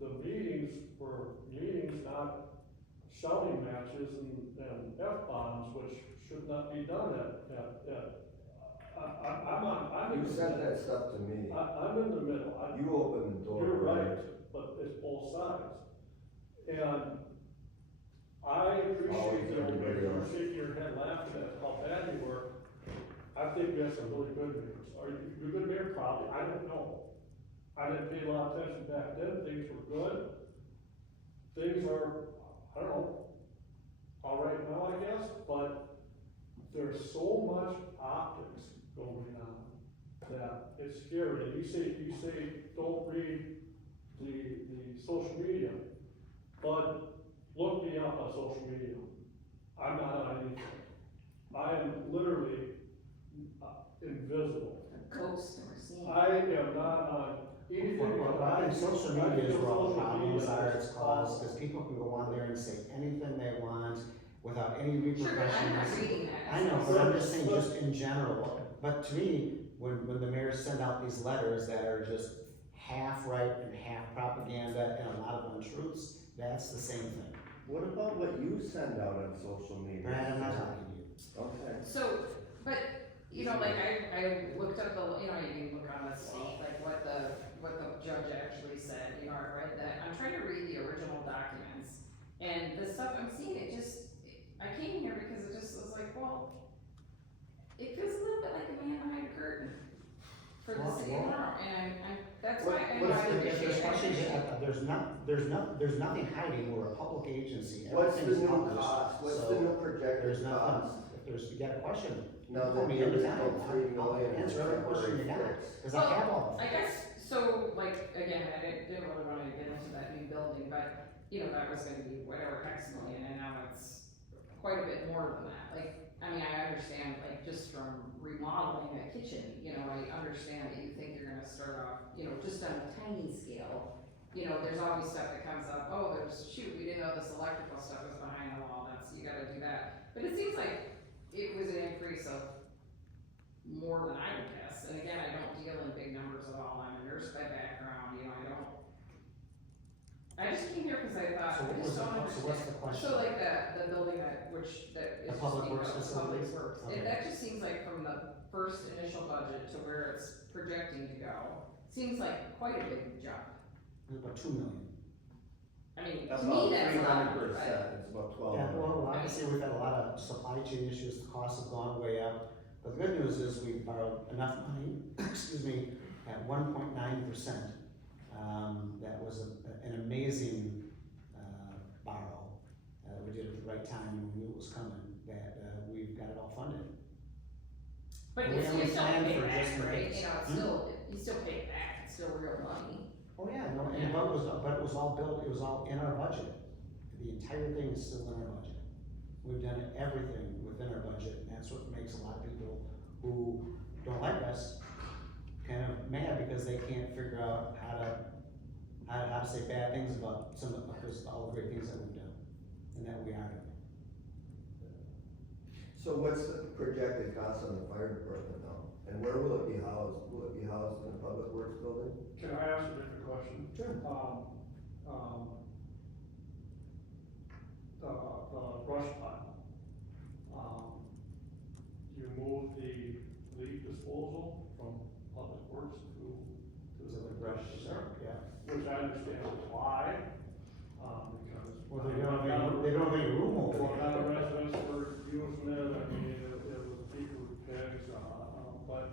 The meetings were meetings, not shouting matches and F-bombs, which should not be done I'm in You the sent middle. that stuff to me. I'm in the middle. You opened the door. You're right, but it's both sides. And I appreciate that everybody you're else. shaking your head laughing at how bad you were. I think we have some really good mayors. Are you a good mayor? Probably, I don't know. I didn't pay a lot of attention back then, things were good. Things are, I don't know, all right now, I guess, but there's so much optics going on that it's scary. And you say, don't read the social media, but look me up on social media. I'm not on anything. I am literally invisible. A ghost or scene. I am not on anything. Well, I think social I media is feel where all the social problems media are, is it's caused, because people can go on there and say anything they want without any Sure, but I'm not repercussions. reading that. I know, but I'm just saying, just in general, but to me, when the mayors send out these letters that are just half right and half propaganda and a lot of untruths, that's the same thing. What about what you send out on social media? Brad, I'm not talking to you. Okay. So, but, you know, like, I looked up the, you know, you can look on the state, like, what the judge actually said, you know, I read that, I'm trying to read the original documents, and the stuff I'm seeing, I came here because it just was like, well, it feels a little bit like a man behind a curtain for the city of Orono, and that's why I If there's questions, there's nothing hiding, we're a public agency, What's the everything's new published, cost, what's the so new projected there's nothing, cost? if you got a question, Now call that me you're anytime, about 3 I'll million. answer every question you got, cause I have all of I them. guess, so, like, again, I didn't really wanna get into that new building, but, you know, that was gonna be whatever X million, and now it's quite a bit more than that, like, I mean, I understand, like, just from remodeling a kitchen, you know, I understand that you think you're gonna start off, you know, just on a tiny scale, you know, there's always stuff that comes up, oh, shoot, we didn't know this electrical stuff was behind the wall, you gotta do that. But it seems like it was an increase of more than I would guess, and again, I don't deal in big numbers at all, I'm a nurse by background, you know, I just came here because I thought, So I what just was don't the- understand. so what's the question? So like the building that is The just public being works built, facilities? Public Works, Okay. that just seems like from the first initial budget to where it's projecting to go, seems like quite a big jump. It was about 2 million. I mean, That's to me, about that's a lot, 300%, but, it's about 12. Yeah, well, obviously, we've had a lot of supply chain issues, the costs have gone way up. But the good news is we borrowed enough money, excuse me, at 1.9%. That was an amazing, borrow. We did it at the right time when we knew it was coming, that, we've got it all funded. but We it's, only you still planned pay for back, just right, rates. you know, it's still, you still pay it back, it's still real money. Oh, yeah, no, and but it was all built, it was all in our budget. The entire thing is still in our budget. We've done everything within our budget, and that's what makes a lot of people who don't like us kind of mad because they can't figure out how to say bad things about because all the great things that we've done and that we are doing. So what's the projected cost on the fire department now? And where will it be housed? Will it be housed in the public works building? Can I ask a different question? Sure. The brush pile. You moved the leaf disposal from public works to So the brush, yeah. which I understand why, because. Well, they don't have any room over Well, there. now residents were using it, I mean, it was people with pigs, but,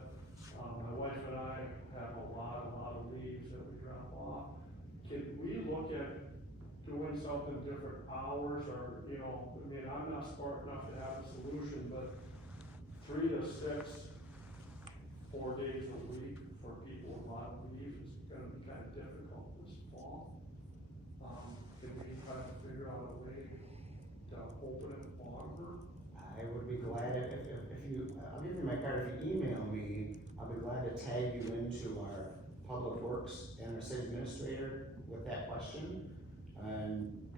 my wife and I have a lot of leaves that we drop off. Can we look at doing something different hours, or, you know, I mean, I'm not smart enough to have a solution, but 3 to 6, 4 days a week for people with a lot of leaves is gonna be kind of difficult this fall. Can we try to figure out a way to open it longer? I would be glad if you, I'll give you my card, if you email me, I'll be glad to tag you into our public works and our city administrator with that question.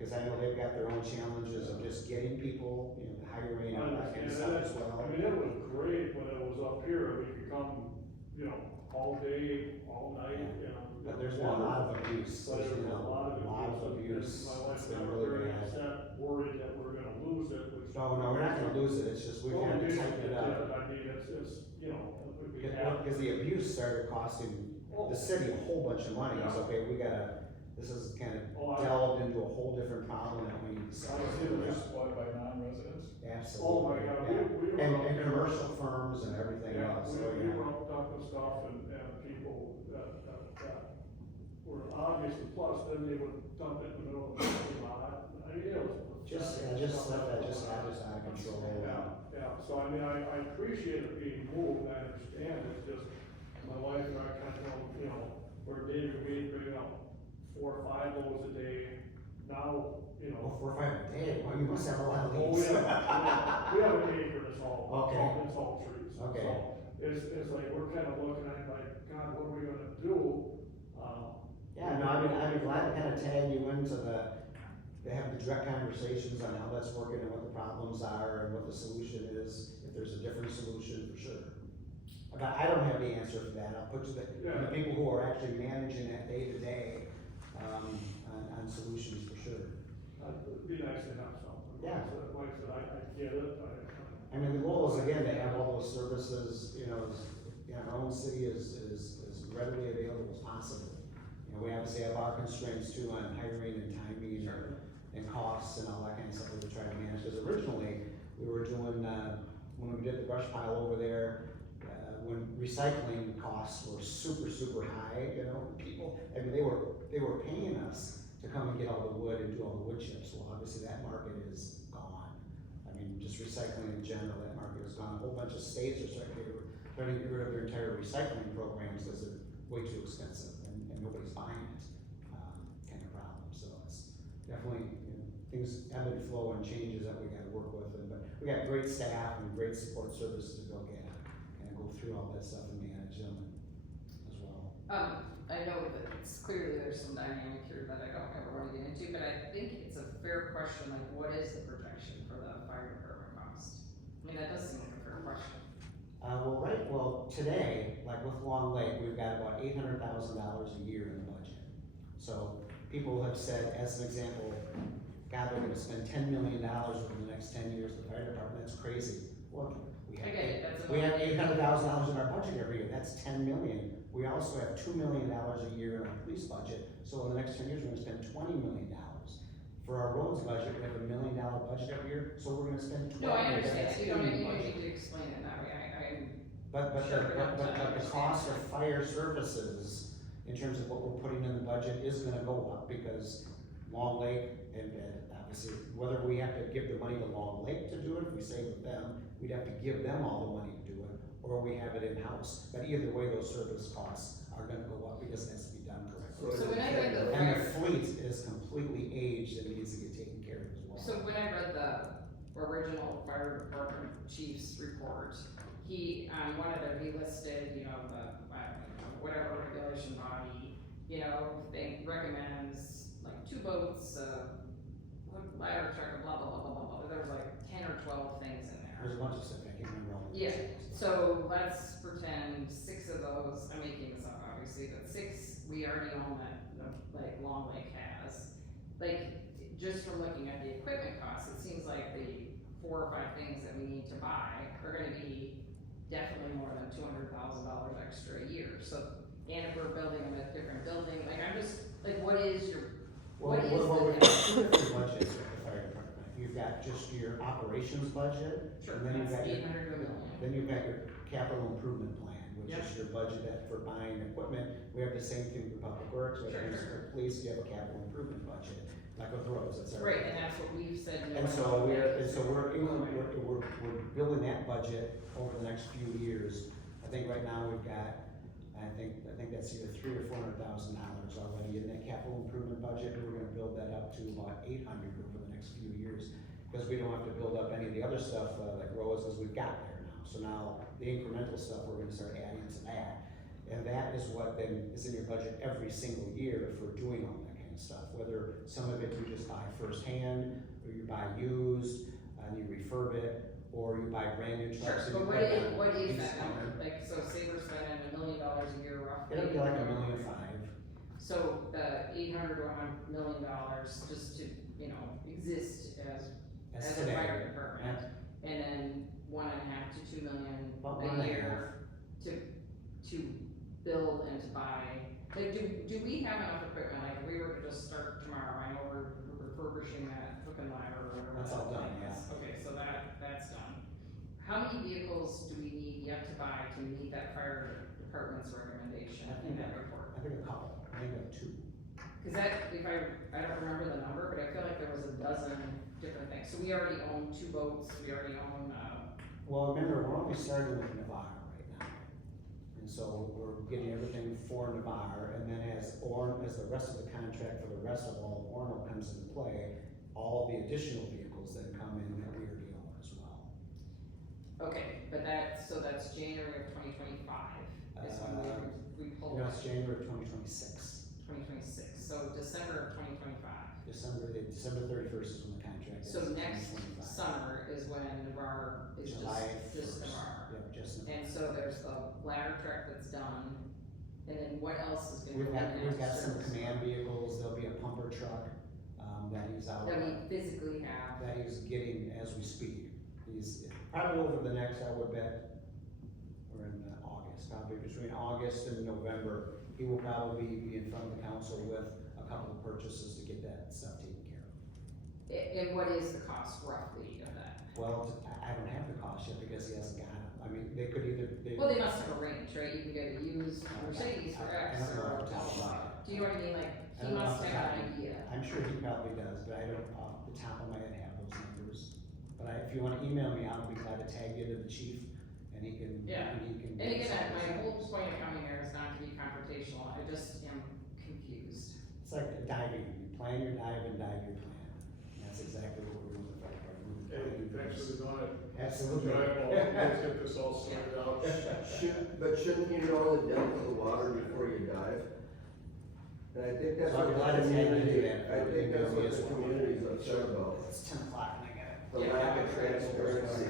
Cause I know they've got their own challenges of just getting people, you know, hiring and that kind of stuff as well. I mean, it was great when it was up here, we could come, you know, all day, all night, you know. But there's been a lot of abuse, But there's there's been a lot of abuse, My wife it's and I been were really very bad. upset, worried that we're gonna lose it, which. No, we're not gonna lose it, it's just we've Well, had to we tighten it did, up. I mean, it's, you know, we have. Because the abuse started costing the city a whole bunch of money, it's okay, this is kind of Oh, I- delved into a whole different problem that we need to solve. Is it exploited by non-residents? Absolutely. Oh my God, we were. And up here- commercial firms and everything Yeah, else, we so were yeah. hooked up with stuff and people that were obviously, plus then they would dump it in the middle of the parking lot. I mean, it was. Just stuff that just got us out of control. Yeah, so I mean, I appreciate it being moved, I understand, it's just, my wife and I kind of, you know, we're David, we bring out 4 or 5 loads a day, now, you Oh, know. 4 or 5 a day, well, you must have a lot of Oh, leads. we have an acre, it's all, Okay. it's all trees. Okay. So it's like, we're kind of looking at it like, God, what are we gonna do? Yeah, no, I'd be glad to kind of tag you into they have the direct conversations on how that's working and what the problems are and what the solution is, if there's a different solution, for sure. But I don't have the answer for that, I'll put you the people who are actually managing that day to day, on solutions for sure. It'd be nice to have something. Yeah. Like I said, I get it, I mean, the goal is again to have all those services, our own city is readily available as possible. You know, we obviously have our constraints too on hiring and timing and costs and all that kind of stuff that we try to manage. Because originally, we were doing, when we did the brush pile over there, when recycling costs were super high, people, I mean, they were paying us to come and get all the wood and do all the wood chips. Well, obviously that market is gone. I mean, just recycling in general, that market is gone. A whole bunch of states are starting to get rid of their entire recycling programs because they're way too expensive and nobody's buying it, kind of problem. So it's definitely, things ebb and flow and changes that we gotta work with. But we got great staff and great support services to go get and go through all that stuff and manage them as well. I know that it's clearly there's some dynamic here that I don't ever wanna get into, but I think it's a fair question, like, what is the projection for the fire department cost? I mean, that does seem like a fair question. Well, today, like with Long Lake, we've got about $800,000 a year in the budget. So people have said, as an example, God, they're gonna spend $10 million over the next 10 years, the fire department, that's crazy. Look, we I get it, that's a. we have $800,000 in our budget every year, that's 10 million. We also have $2 million a year in our police budget, so in the next 10 years, we're gonna spend $20 million. For our roads budget, we have $1 million budget every year, so we're gonna spend 20 No, I million. understand, That's you don't in the need budget. to explain it that way, But Sure, but the cost of fire services, in terms of what we're putting in the budget, is gonna go up, because Long Lake, and obviously, whether we have to give the money to Long Lake to do it, if we save with them, we'd have to give them all the money to do it, or we have it in-house, but either way, those service costs are gonna go up, because it has to be done correctly. So when I read the And the fire, fleet is completely aged and needs to get taken care of as well. so when I read the original fire department chief's report, he, on one of their, he listed, you know, the, whatever regulation body, you know, they recommends like 2 boats, ladder truck, blah, blah, blah, blah, blah, blah, there was like 10 or 12 things in there. There's a bunch of stuff, I can't remember all of it. Yeah, so let's pretend 6 of those, I'm making this up obviously, but 6 we already own that, like Long Lake has. Like, just from looking at the equipment costs, it seems like the 4 or 5 things that we need to buy are gonna be definitely more than $200,000 extra a year, so, and if we're building them at different building, like, I'm just, like, what is your, Well, what is we've the? got 2 different budgets at the fire department. You've got just your operations budget, Sure, and then you've that's got your, 800 to $1 million. then you've got your capital improvement plan, which Yep. is your budget for buying equipment. We have the same thing for public works, we have Sure, the same for police, you have a capital improvement budget, like with roads, that's our. Right, and that's what we've said. And so we're building that budget over the next few years. I think right now we've got, I think that's either $300,000 or $400,000 already in that capital improvement budget, and we're gonna build that up to about 800 over the next few years. Because we don't have to build up any of the other stuff, like roads, because we've got there now. So now, the incremental stuff, we're gonna start adding to that. And that is what then is in your budget every single year for doing all that kind of stuff. Whether some of it you just buy firsthand, or you buy used, and you refurb it, or you buy brand new Sure, trucks. and but you what put is, them on what is lease that on number? it. Like, so say we're spending $1 million a year roughly. It'll be like $1.5 million. So the 800 to $1 million just to, you know, exist as a today. fire department. And then 1.5 to 2 million About a 1.5. year to build and to buy. Like, do we have enough equipment, like, if we were to just start tomorrow, I know we're refurbishing that hook and ladder or whatever. That's all that done, thing is. yeah. Okay, so that's done. How many vehicles do we need yet to buy to meet that fire department's recommendation in that report? I think a couple, I think like 2. Cause that, if I don't remember the number, but I feel like there was a dozen different things. So we already own 2 boats, we already own, Well, remember, we're only starting with Navarre right now. And so we're getting everything for Navarre, and then as the rest of the contract for the rest of all of Orono comes into play, all the additional vehicles that come in that we already own as well. okay, but that's January of 2025 is when we pull No, that, it's January of 2026. 2026, so December of 2025. December 31st is when the contract is. So next 2025. summer is when Navarre is July just 1st. Navarre. Yep, just Navarre. And so there's the ladder truck that's done, and then what else is gonna We've be got, in we've got some service? command vehicles, there'll be a pumper truck, that he's out. That we physically have. That he's getting as we speak. He's probably over the next, I would bet, we're in August, probably between August and November, he will probably be in front of the council with a couple of purchases to get that stuff taken care of. And what is the cost roughly of that? Well, I don't have the cost yet because he hasn't got them. I mean, they could either, Well, they must have a range, right? You can get a used Mercedes for X I don't know or off the top of my head. do you know what I mean? Like, I he don't know off must the have top. an idea. I'm sure he probably does, but I don't off the top of my head have those numbers. But if you wanna email me, I'll be glad to tag you to the chief and he can. Yeah. And he can. And again, my whole point of coming here is not to be confrontational, I just am confused. It's like diving, you plan your dive and dive your plan. And that's exactly what we're doing with our. Hey, thanks actually done it. Absolutely. Let's get this all sorted out. Shouldn't you know the depth of the water before you dive? And I think that's So I'm what glad the it's had to do community, that. I think that's what the community's upset about, It's 10 o'clock and I got it. the lack of transparency.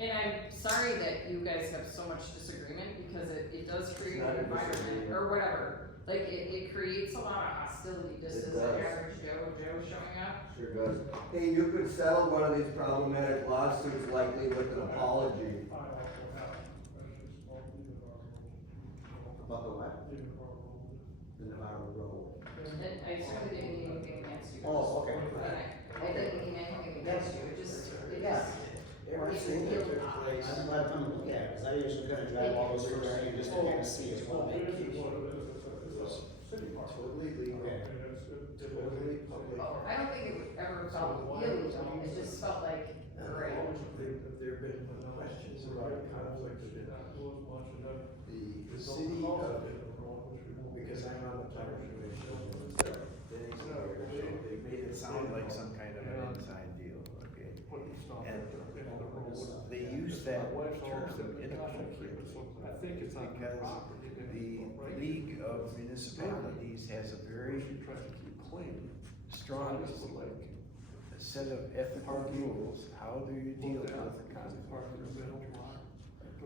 And I'm sorry that you guys have so much disagreement, because it does create Not a an environment, disagreement. or whatever. Like, it creates a lot of hostility, just It as the does. average Joe showing up. Sure does. Hey, you could settle one of these problematic lawsuits likely with an apology. I also have questions about DNR. About the what? DNR. The Navarro Road. And I certainly didn't mean anything against you. Oh, okay. I didn't mean anything against you, it just. Everything that took place. I'm glad to look at it, because I usually gonna drive all those first things just to kind of see as well. This is what it is, it's a city park. Totally legal. Okay. And it's Totally public. Oh, I don't think it ever felt illegal, it just felt like great. There have been questions about conflict within the city of, because I'm on the planning commission, Denny's lawyer, so they made it sound like some kind of an inside deal, okay? And they use that term inappropriately, because the League of Municipalities has a very strong set of ethical rules. How do you deal with conflict?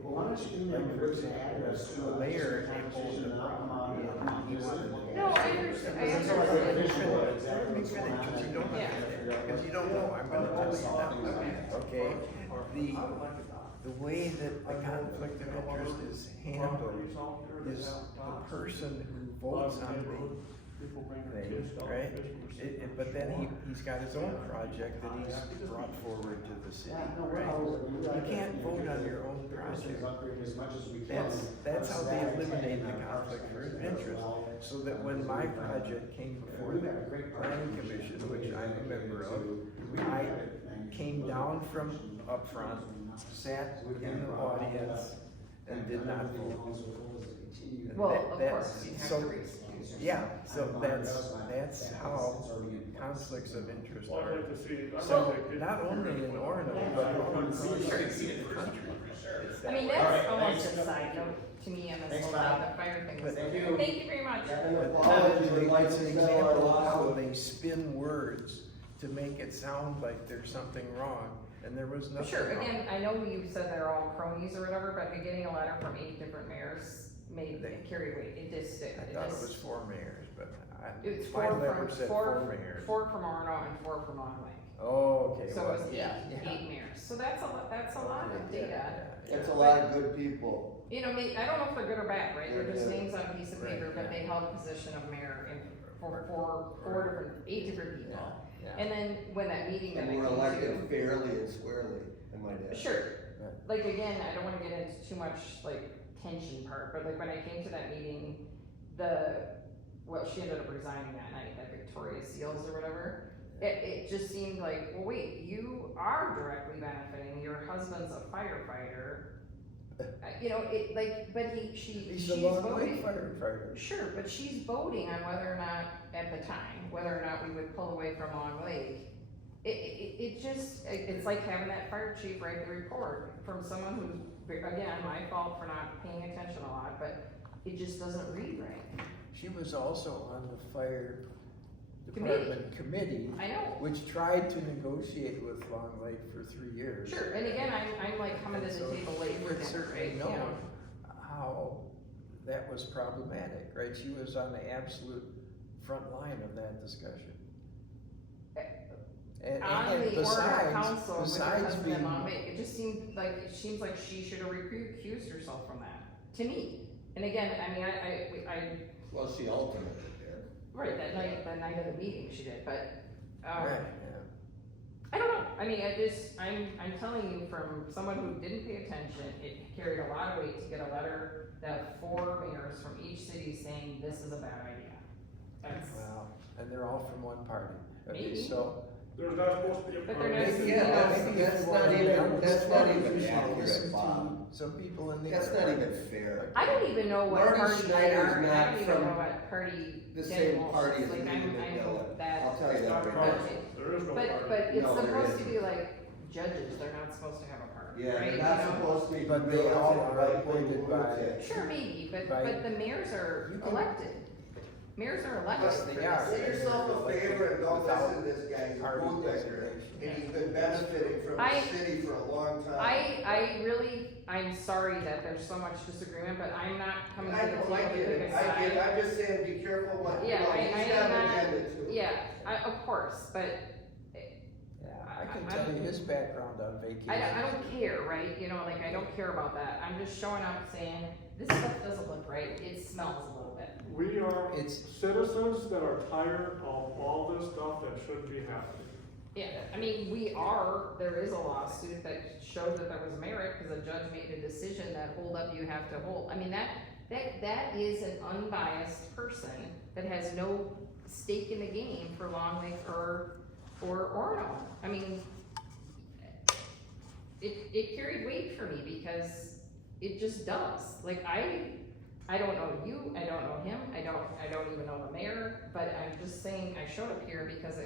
Well, why don't you email me Rick's address to The mayor imposed a and I'll come out problem. and visit it. No, I understand, I Because it's like a understand. visual of exactly what's going on. Because you don't Yeah. understand, because you don't know, I'm gonna tell you now, okay? The way that the conflict of interest is handled is the person who votes on the thing, right? But then he's got his own project that he's brought forward to the city, Yeah, no, we're right? always. You can't vote on your own project. As much as we can. That's how they eliminate the conflict of interest, so that when my project came before the planning commission, which I'm a member of, I came down from up front, sat in the audience, and did not vote. And Well, that- of that's- course, you have so- to recuse yourself. Yeah, so that's how conflicts of interest Well, I'd are. like to see. I'd So, like to get- not only in Orono, but all across the country. It's I mean, that way. that's Alright, almost thanks. a side note to me on this Thanks, whole Bob. thing, the fire thing. But- Thank you. Thank you very much. And an But apology would like it's to an settle our example of how lawsuit. they spin words to make it sound like there's something wrong, and there was nothing Sure, wrong. again, I know you said they're all cronies or whatever, but getting a letter from 8 different mayors made it carry weight, it just stick. I thought it was 4 mayors, but It's my 4 letter from, said 4 4 mayors. from Orono and 4 from Long Lake. Oh, okay. So well, it was yeah, 8 mayors, so that's a lot of yeah, data. yeah. That's a lot of good people. You know, I don't know if they're good or bad, right, they're just Yeah. names on a piece of paper, Right, but yeah. they held a position of mayor in, for 8 different people. Yeah. And then when that meeting that I And we're came elected to, fairly and squarely, am I dead? sure, Right. like again, I don't wanna get into too much like tension part, but like when I came to that meeting, she ended up resigning that night at Victoria Seals or whatever. It just seemed like, well, wait, you are directly benefiting, your husband's a firefighter. You know, but she's He's a long voting. way firefighter. Sure, but she's voting on whether or not, at the time, whether or not we would pull away from Long Lake. It's like having that fire chief write the report from someone who, again, my fault for not paying attention a lot, but it just doesn't read right. She was also on the fire Committee. department committee, I know, which tried to negotiate with Long Lake for 3 years. sure, and again, I'm like coming to the So table late she for would dinner, certainly right, you know know? how that was problematic, right? She was on the absolute front line of that discussion. And On the Orono council with her besides husband being, and Long Lake, it seems like she should have recused herself from that, to me. And again, I mean, I Well, she ultimately did. right, that night of the meeting she did, but, right, I don't know, I mean, I'm telling you from someone who didn't pay attention, it carried a lot of weight to get a letter that 4 mayors from each city saying this is a bad idea. That's, well, and they're all from one party. Okay, Maybe. so. There's not supposed to be a. But they're permit. not- Yeah, that's not even accurate, Listen Bob. to some people in the. That's other not party. even fair. I don't even know what Marty party they Schneider's are, I not don't even from know what party the Jenny same Walsh party is. as Like, Minute I know Dillon. that. I'll tell you that right Not now. party. There is no But party. it's No, there supposed to isn't. be like judges, they're not supposed to have a part, Yeah, right? they're not You know? supposed to be. But they all are appointed by- Sure, maybe, but Right. the mayors are You can- elected. Mayors are elected. Yes, they are. Do yourself a favor and don't Without listen to this guy, he's a party bootlegger, designation. and he's been benefiting from I- the city for a long time. I'm sorry that there's so much disagreement, but I'm not coming to I the know, table I to get pick it, a I get side. it, I'm just saying, be careful what, you Yeah, know, I he's got am an not- agenda too. Yeah, of course, but Yeah, I can tell you his background on vacation. I don't care, right? You know, like, I don't care about that. I'm just showing up saying, this stuff doesn't look right, it smells a little bit. We are It's- citizens that are tired of all this stuff that shouldn't be happening. Yeah, I mean, there is a lawsuit that showed that there was merit, cause a judge made a decision that hold up you have to hold. I mean, that is an unbiased person that has no stake in the game for Long Lake or Orono. I mean, it carried weight for me because it just does. Like, I don't know you, I don't know him, I don't even know the mayor, but I'm just saying, I showed up here because I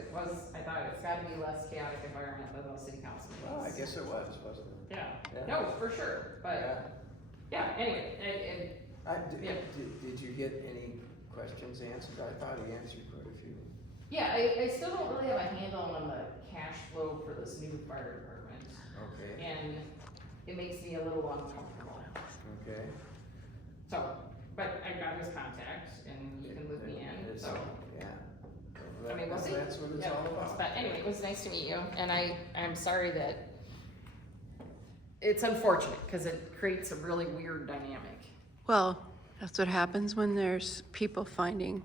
thought it's gotta be less chaotic environment than those city council meetings. Well, I guess it was, wasn't it? Yeah, Yeah. no, for sure, but, yeah, anyway, Did you get any questions answered? I thought he answered quite a few. yeah, I still don't really have a handle on the cash flow for this new fire department, Okay, and it makes me a little uncomfortable. okay. So, but I got his contact, and he can loop me in, It's- so. Yeah. I mean, we'll see. That's what it's Yeah, all about. But anyway, it was nice to meet you, and I'm sorry that it's unfortunate, cause it creates a really weird dynamic. Well, that's what happens when there's people finding